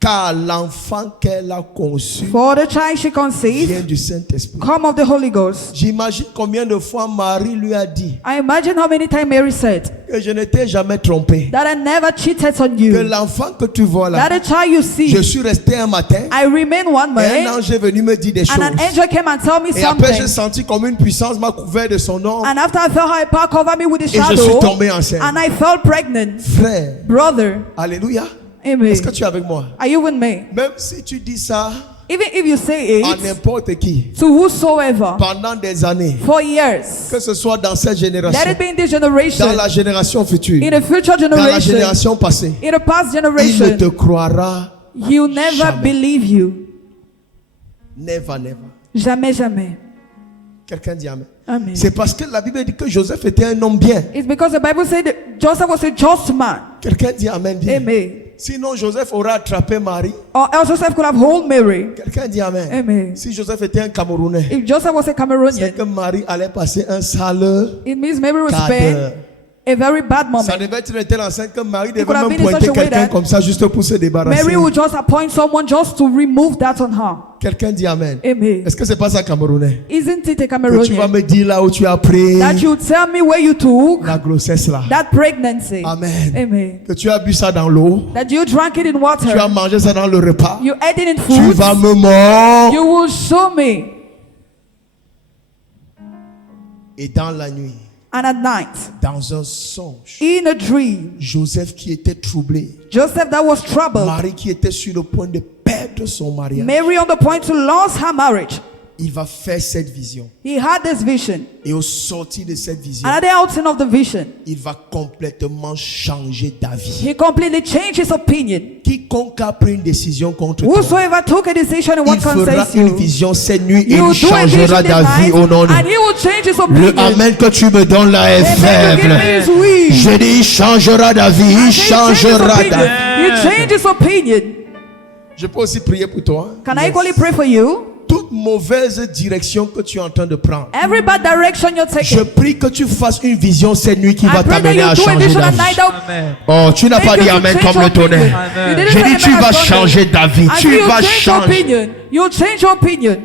Car l'enfant qu'elle a conçu For the child she vient conceived, du Saint-Esprit. come of the Holy Ghost. J'imagine combien de fois Marie lui a dit I imagine how many times Mary said que je ne t'ai jamais trompé. that I never cheated on Que you. l'enfant que tu vois là, That the child you see, je suis resté un matin I remain one et un man, ange est venu me dire des and an choses. angel came and told me Et après j'ai something. senti comme une puissance m'a couvert de son nom And after I felt how a power covered me with the et je suis shadow, tombé enceinte. and I felt pregnant. Frère, Brother, alléluia. amen. Est-ce que tu es avec moi? Are you with me? Même si tu dis ça Even if you say à it n'importe qui to whosoever pendant des années, for years, que ce soit dans cette génération, let it be in this dans generation, la génération future, in the future dans la generation, génération passée, in the past il ne te generation, croira he'll never jamais. believe you. Never, never. Jamais, jamais. Quelqu'un dit Amen. Amen. C'est parce que la Bible dit que Joseph était un homme bien. It's because the Bible said that Joseph was a just man. Quelqu'un dit Amen bien. Amen. Sinon, Joseph aurait attrapé Marie. Or else Joseph could have hold Mary. Quelqu'un dit Amen. Amen. Si Joseph était un Camerounais, If Joseph was a c'est Cameroonian, que Marie allait passer un sale it means Mary would quart spend d'heure. a very bad Ça moment. devait être une telle enceinte que Marie devait could have même been in pointer such a way quelqu'un that comme ça juste pour se débarrasser. Mary would just appoint someone just to remove that on her. Quelqu'un dit Amen. Amen. Est-ce que c'est pas ça Camerounais? Isn't it a Que tu vas Cameroonian? me dire là où tu as pris That you tell me where you took la grossesse là. that pregnancy. Amen. Amen. Que tu as bu ça dans l'eau. That you drank it in Tu as water. mangé ça dans le repas. You ate it in Tu food. vas me mordre. You will show me. Et dans la nuit, And at night, dans un songe, in a dream, Joseph qui était troublé, Joseph that was troubled, Marie qui était sur le point de perdre son mariage, Mary on the point to lose her marriage, Il va faire cette vision. He had this vision. Et au sortir de cette vision, And at the outset of the vision, il va complètement changer d'avis. he completely changed his opinion. Quiconque a pris une décision contre toi, Whosoever took a decision and il what fera concerns une you, vision cette nuit et you il do a vision changera this d'avis night, au nom de and he will change his Le opinion. amen que tu me donnes là est Amen you give me faible. is weak. Je dis, il changera d'avis, il He changed his changera opinion. d'avis. He changed his opinion. Je peux aussi prier pour toi. Can I Yes. equally pray for you? Toute mauvaise direction que tu es en train de prendre, Every bad direction you're je taking, prie que tu fasses une vision cette nuit qui I va pray that t'amener à you do a changer vision at d'avis. night that Amen. Oh, tu n'as make pas you dit to amen change comme your le opinion. tonnerre. You didn't J'ai say dit, amen tu as vas thunder. changer d'avis. And Tu you vas change your changer. opinion. You change your opinion.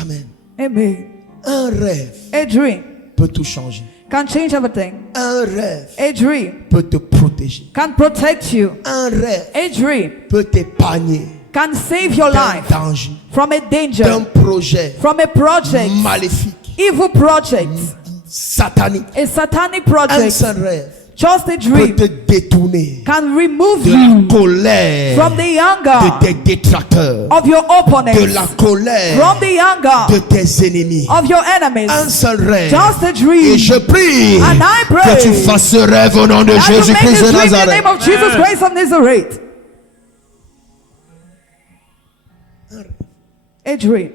Amen. Amen. Un rêve A dream peut tout changer. can change everything. Un rêve A dream peut te protéger. can protect you. Un rêve A dream peut t'épargner can save your d'un life danger, from a d'un danger, projet from a project, maléfique, evil project, satanique. a satanic Un project. seul rêve Just a peut dream te détourner can remove de you la colère from the de anger tes détracteurs, of your de opponents, la colère from the anger de tes ennemis. of your Un enemies. seul rêve. Just a Et dream. je prie And I pray que tu fasses ce rêve au nom de That you make Jésus-Christ this de dream in the Nazareth. name of Jesus Christ of Nazareth. A dream.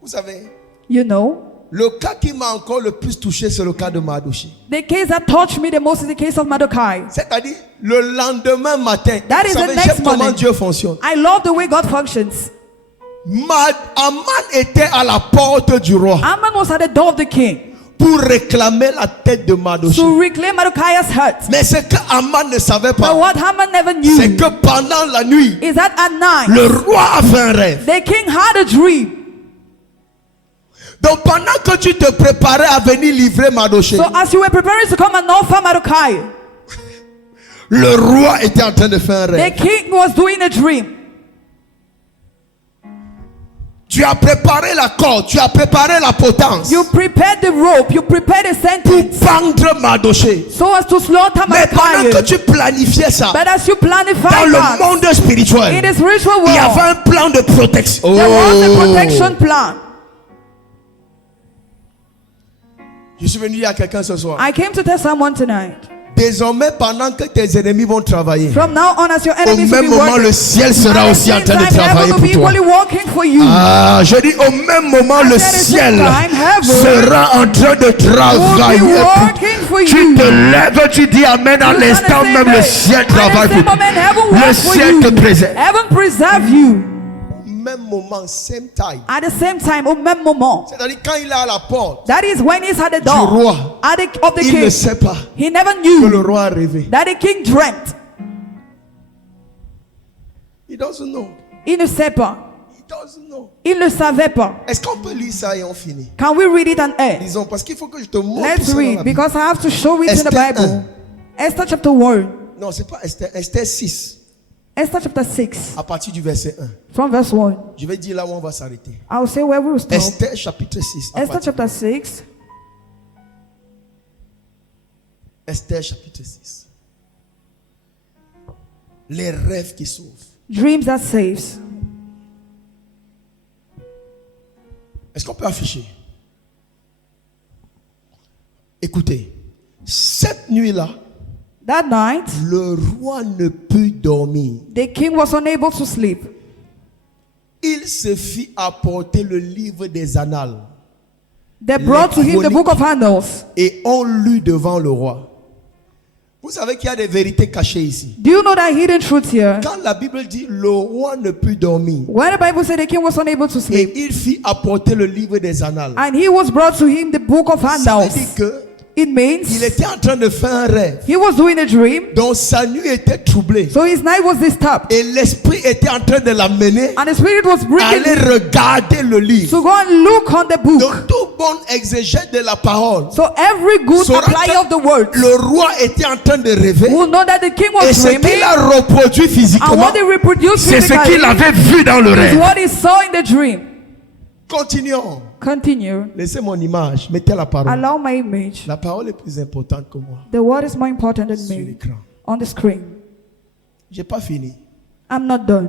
Vous savez, You know, le cas qui m'a encore le plus touché, c'est le cas de Mardoché. the case that touched me the most is the case of Mordecai. C'est-à-dire, le lendemain matin, That vous is the savez, next j'aime comment morning. Dieu fonctionne. I love the way God functions. Aman était à la porte du roi Amman was at the door of the king pour réclamer la tête de Mardoché. to reclaim Mordecai's heart. Mais ce que Aman ne savait But pas, what Haman never c'est knew que pendant la nuit, is that at night, le roi a fait un rêve. the king had a dream. Donc pendant que tu te préparais à venir livrer Mardoché, So as you were preparing to come and offer Mordecai, le roi était en train de faire un the rêve. king was doing a dream. Tu as préparé la corde, tu as préparé la potence You prepared the rope, you prepared the pour sentence pendre Mardoché. so as to slaughter Mais pendant que Mordecai. tu planifiais ça, But as you dans planify le that, monde in spirituel, the spiritual il y avait world, un plan de protection. there was a protection plan. Je suis venu dire à quelqu'un ce soir. I came to tell someone tonight. Désormais, pendant que tes ennemis vont travailler, From now on, as your au enemies will même be moment, working, le ciel sera at the aussi en same train de time, travailler heaven will pour be toi. equally working for you. Ah, je dis au même moment, le At the same ciel time, heaven sera en train de travailler will be pour toi. working for Tu you. te lèves, tu dis Amen, à You l'instant understand même, le that? ciel At the travaille same pour toi. moment, heaven Le works for ciel you. te préserve. Heaven preserve you. Au même moment, same time. At the same time, au même moment. C'est-à-dire quand il est à la porte That is when he's at the du door roi, of the il ne king. sait pas He never que le knew roi a rêvé. that the king dreamt. He doesn't know. Il ne sait pas. He doesn't know. Il ne savait pas. Est-ce qu'on peut lire ça et on finit? Can we read it and end? Disons, parce qu'il faut que je te montre Let's ça dans la read Bible. because I have to show it in the Esther Bible. 1. Esther chapter 1. Non, c'est pas Esther. Esther 6, Esther chapter 6 à partir du verset 1. from verse 1. Je vais dire là où on va s'arrêter. I'll say where we will stop. Esther chapitre 6. à Esther partir- chapter 6. Esther chapitre 6. Les rêves qui sauvent. Dreams that saves. Est-ce qu'on peut afficher? Écoutez, cette nuit-là, That night, le roi ne put dormir. the king was unable to sleep. Il se fit apporter le livre des annales They brought to him the book of Annals. et on lut devant le roi. Vous savez qu'il y a des vérités cachées ici. Do you know that hidden truth here? Quand la Bible dit le roi ne put dormir When the Bible said the king was unable to et sleep, il fit apporter le livre des annales, and he was brought to him the book of ça veut Annals, dire que it il means était en train de faire un rêve he was doing a dream, dont sa nuit était troublée so his night was disturbed, et l'esprit était en train de l'amener and the spirit was à bringing aller him regarder le livre. to go and look on the book. Donc tout bon exégète de la parole So every good saura applier of the word que le roi était en train de rêver will know that the king et was ce qu'il dreaming, a reproduit and physiquement, what he reproduced c'est ce qu'il physically avait vu dans le is rêve. what he saw in the dream. Continuons. Continue. Laissez mon image, mettez la parole. Allow my image. La parole est plus importante que moi. The word is more important than Sur me. l'écran. On the screen. J'ai pas fini. I'm not done.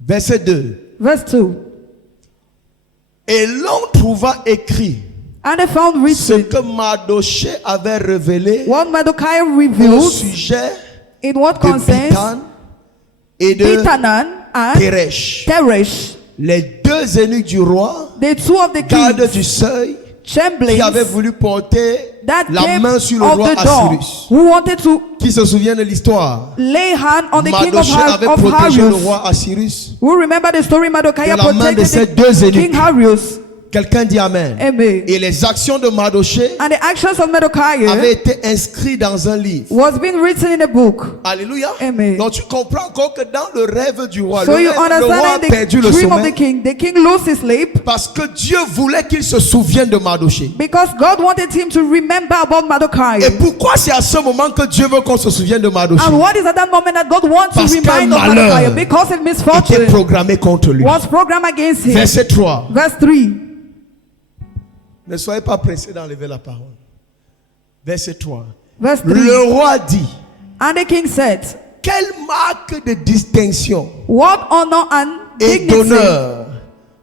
Verset 2. Verse 2. Et l'on trouva écrit And they found ce written que Mardoché avait révélé what Mordecai au revealed sujet in what de concerns Bitan et de Bitanan and Teresh, Teresh, les deux eunuques du roi, the two of the gardes kings, du seuil, qui avaient chamberlains voulu porter that la came main sur le of roi the door, Assyrus. who wanted to Qui se souvient de l'histoire? lay hand on the king of, Mardoché avait of protégé le Darius. roi Assyrus. Who remember the story? Mordecai De la main de ces protected deux the eunuques. king Darius. Quelqu'un dit Amen. Amen. Et les actions de Mardoché And the actions of Mordecai avaient été inscrites dans un livre. was being written in a book. Alléluia. Amen. Donc tu comprends encore que dans le rêve du roi, So le you roi a understand in perdu the le dream of the sommeil king lost his sleep parce que Dieu voulait qu'il se souvienne de Mardoché. because God wanted him to remember about Et Mordecai. pourquoi c'est à ce moment que Dieu veut qu'on se souvienne de Mardoché? And what is at that moment that God wants Parce to qu'un remind of malheur Mordecai? Because of était misfortune programmé contre lui. was programmed against him. Verset 3. Verse 3. Ne soyez pas pressés d'enlever la parole. Verset 3. Verse 3. Le roi dit, And the king said, quelle marque de distinction what honor and et dignity d'honneur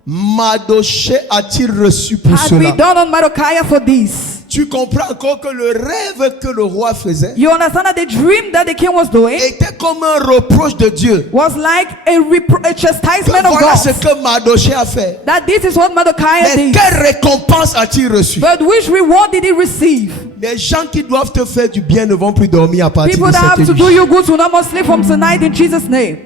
Mardoché a-t-il reçu pour had cela? we done on Mordecai for this? Tu comprends encore que le rêve que le roi faisait You understand that the dream that the king was doing était comme un reproche de Dieu. was like a Que chastisement of voilà ce God. que Mardoché a fait. That this is what Mordecai Mais did. quelle récompense a-t-il reçu? But which reward did he receive? Les gens qui doivent te faire du bien ne vont plus dormir à partir People de that have cette to do nuit. you good will not must sleep from tonight in Jesus' name.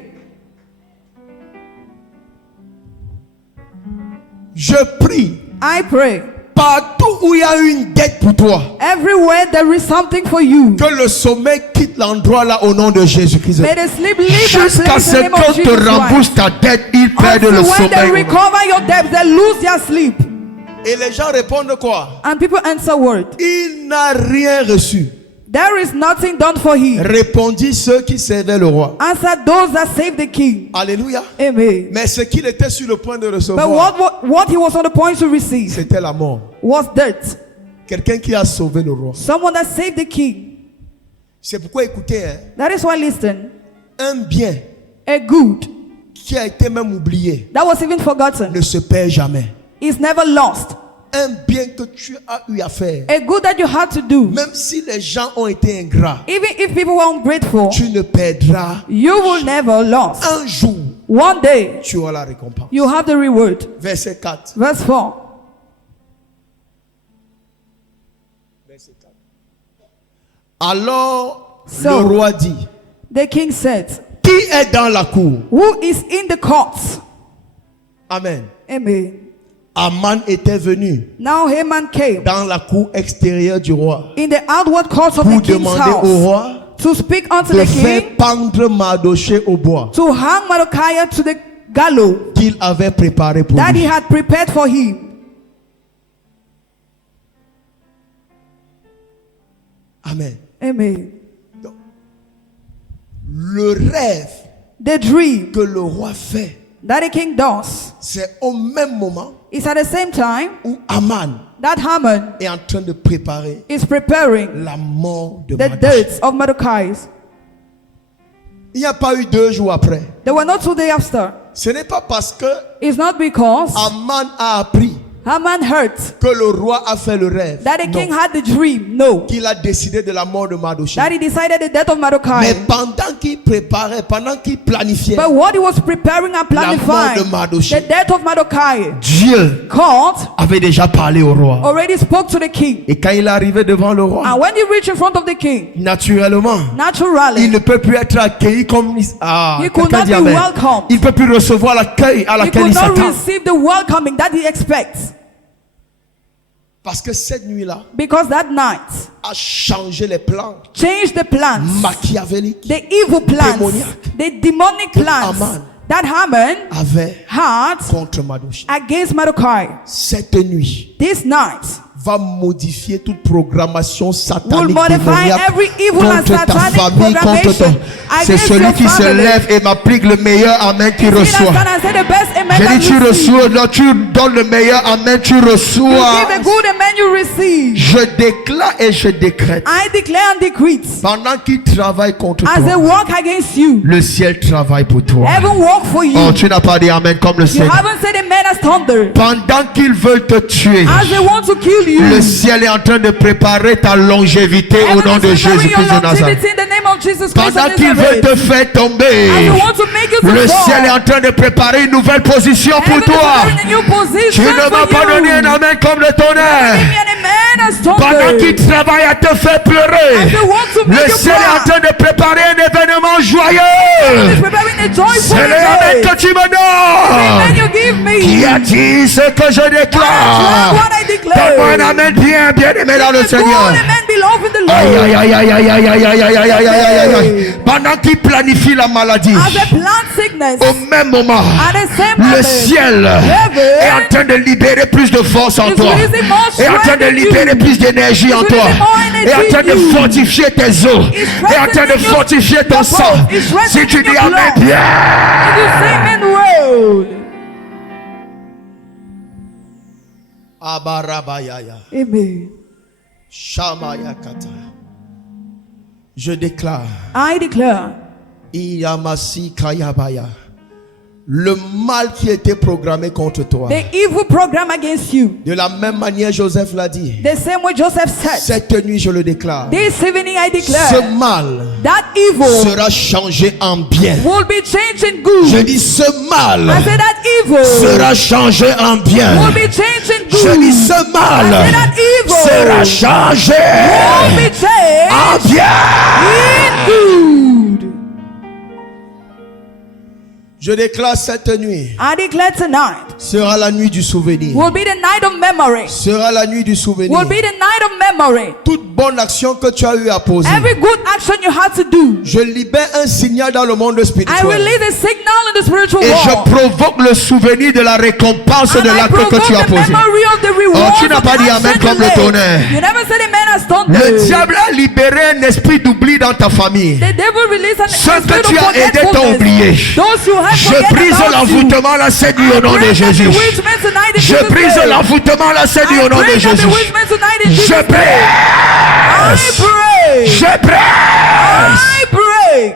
Je prie, I pray. partout où il y a une dette pour toi, Everywhere there is something for you. que le sommeil quitte l'endroit là au nom de Jésus-Christ. May the sleep leave that Jusqu'à place in ce the name of qu'on Jesus te Christ. rembourse ta dette, ils perdent Until le when they sommeil. recover your debts, they lose their sleep. Et les gens répondent quoi? And people answer word. Il n'a rien reçu. There is nothing done for him. Répondit ceux qui servaient le roi. Answer those that save the king. Alléluia. Amen. Mais ce qu'il était sur le point de But recevoir, what he was on the point to receive c'était la mort. was death. Quelqu'un qui a sauvé le roi. Someone that saved the king. C'est pourquoi écoutez, hein, That is why, listen, un bien a good qui a été même oublié that was even forgotten ne se perd jamais. is never lost. Un bien que tu as eu à faire, A good that you had to do, même si les gens ont été ingrats, even if people were ungrateful, tu ne perdras. you will never lose. Un jour, One day, tu auras la récompense. you have the reward. Verset 4. Verse 4. Verset 4. Alors So- le roi dit, The king said, qui est dans la cour? who is in the courts? Amen. Amen. Aman était venu Now Haman came dans la cour extérieure du roi in the outward courts of pour the king's demander au house roi to speak unto de the faire king pendre Mardoché au bois to hang Mordecai to the gallows qu'il avait préparé pour that he lui. had prepared for him. Amen. Amen. Le rêve The dream que le roi fait, that the king does c'est au même moment is at the same time où Aman that Haman est en train de préparer is preparing la mort de the Mardoché. death of Mordecai. Il n'y a pas eu 2 jours après. There were not 2 days after. Ce n'est pas parce que It's not because Aman a appris Haman heard que le roi a fait le rêve, that the king non, had the dream. No. qu'il a décidé de la mort de Mardoché. That he decided the death of Mais Mordecai. pendant qu'il préparait, pendant qu'il planifiait, But what he was preparing and mort de planifying, Mardoché, the death of Mordecai, Dieu God avait déjà parlé au roi. already spoke to the king. Et quand il est arrivé devant le roi, And when he reached in front of the king, naturellement, il naturally, ne peut plus être accueilli comme he could quelqu'un not dit be amen. welcomed. Il ne peut plus recevoir l'accueil à He laquelle could il not s'attend. receive the welcoming that he expects. Parce que cette nuit-là Because that night a changé les plans changed the plans, machiavéliques the evil plans, Démoniaque. the demonic plans Haman that Haman avait had contre Mardoché. against Mordecai. Cette nuit, This night, va modifier toute programmation will satanique modify démoniaque every evil and contre ta satanic famille, contre programmation ton... C'est against celui your qui se family. lève et m'applique le meilleur amen qui See that reçoit. stand and say the best amen J'ai that dit tu you receive. reçois, non, tu donnes le meilleur amen, tu You reçois. give a good amen you receive. Je déclare et je décrète. I declare and decree. Pendant qu'ils travaillent contre As they toi, work against you, le ciel travaille pour toi. heaven work for you. Oh, tu n'as pas dit amen comme le You Seigneur. haven't said amen as thunder. Pendant qu'ils veulent te tuer, As they want to kill you, le ciel est en train de préparer ta longévité au nom de heaven is preparing Jésus-Christ your de Nazareth. longevity in the name of Jesus Christ Pendant of qu'ils veulent te Nazareth. faire tomber, As they want to make you to le fall, ciel est en train de préparer une nouvelle position pour heaven is toi. preparing a new position Tu ne for m'as pas you. donné un amen comme le Give tonnerre. me an amen as Pendant thunder. qu'ils travaillent à te faire pleurer, As they want to make le you ciel est en cry, train de préparer un événement heaven is joyeux. preparing a joyful C'est l'amen day. que tu me Amen donnes. you give me. Qui a dit ce que je déclare? What I declare. Donne-moi un amen bien aimé dans le Good Seigneur. amen belong in the Aïe, Lord. aïe, aïe, aïe, aïe, aïe, aïe, aïe, aïe, aïe, aïe, aïe, aïe. Pendant qu'ils planifient la maladie, As they plant sickness, au même moment, at the same le moment, ciel est en train de libérer plus de force en is toi, releasing more est en train de strength in libérer you. plus d'énergie en Is toi, releasing more energy est en train de in you. fortifier tes os, Is est en train de strengthening fortifier ton your sang. bones. Is Si tu strengthening dis your amen blood. bien, If you say amen road. Abarabayaya, Amen. Shamayakata. Je déclare, I declare Iyamasi Kayabaya, le mal qui était programmé contre toi. the evil program against you. De la même manière, Joseph l'a dit. The same way Joseph said. Cette nuit, je le déclare. This evening I Ce declare mal that evil sera changé en bien. will be changed in good. Je dis ce mal I say that evil sera changé en bien. will be changed in Je good. dis ce mal I say that evil sera changé will be changed en bien. in good. Je déclare cette nuit I declare tonight sera la nuit du souvenir. will be the night of memory. Sera la nuit du souvenir. Will be the night of memory. Toute bonne action que tu as eu à poser. Every good action you had to do. Je libère un signal dans le monde I spirituel. release a signal in the spiritual Et je world. provoque le souvenir de la récompense And de I l'acte que provoke tu as the posé. memory of the reward Oh, tu n'as of pas the dit action amen you comme le laid. tonnerre. You never said amen as thunder. Le diable a libéré un esprit d'oubli dans ta famille. The devil released an Ceux spirit que tu of as aidés t'ont forgetfulness. oublié. Those you have Je forget brise about you. l'envoûtement la cette nuit au nom de Break the Jésus. bewitchment tonight in Je Jesus' brise name. l'envoûtement la cette nuit I au nom de break the Jésus. bewitchment tonight in Jesus' Je name. presse. I pray. Je presse. I pray.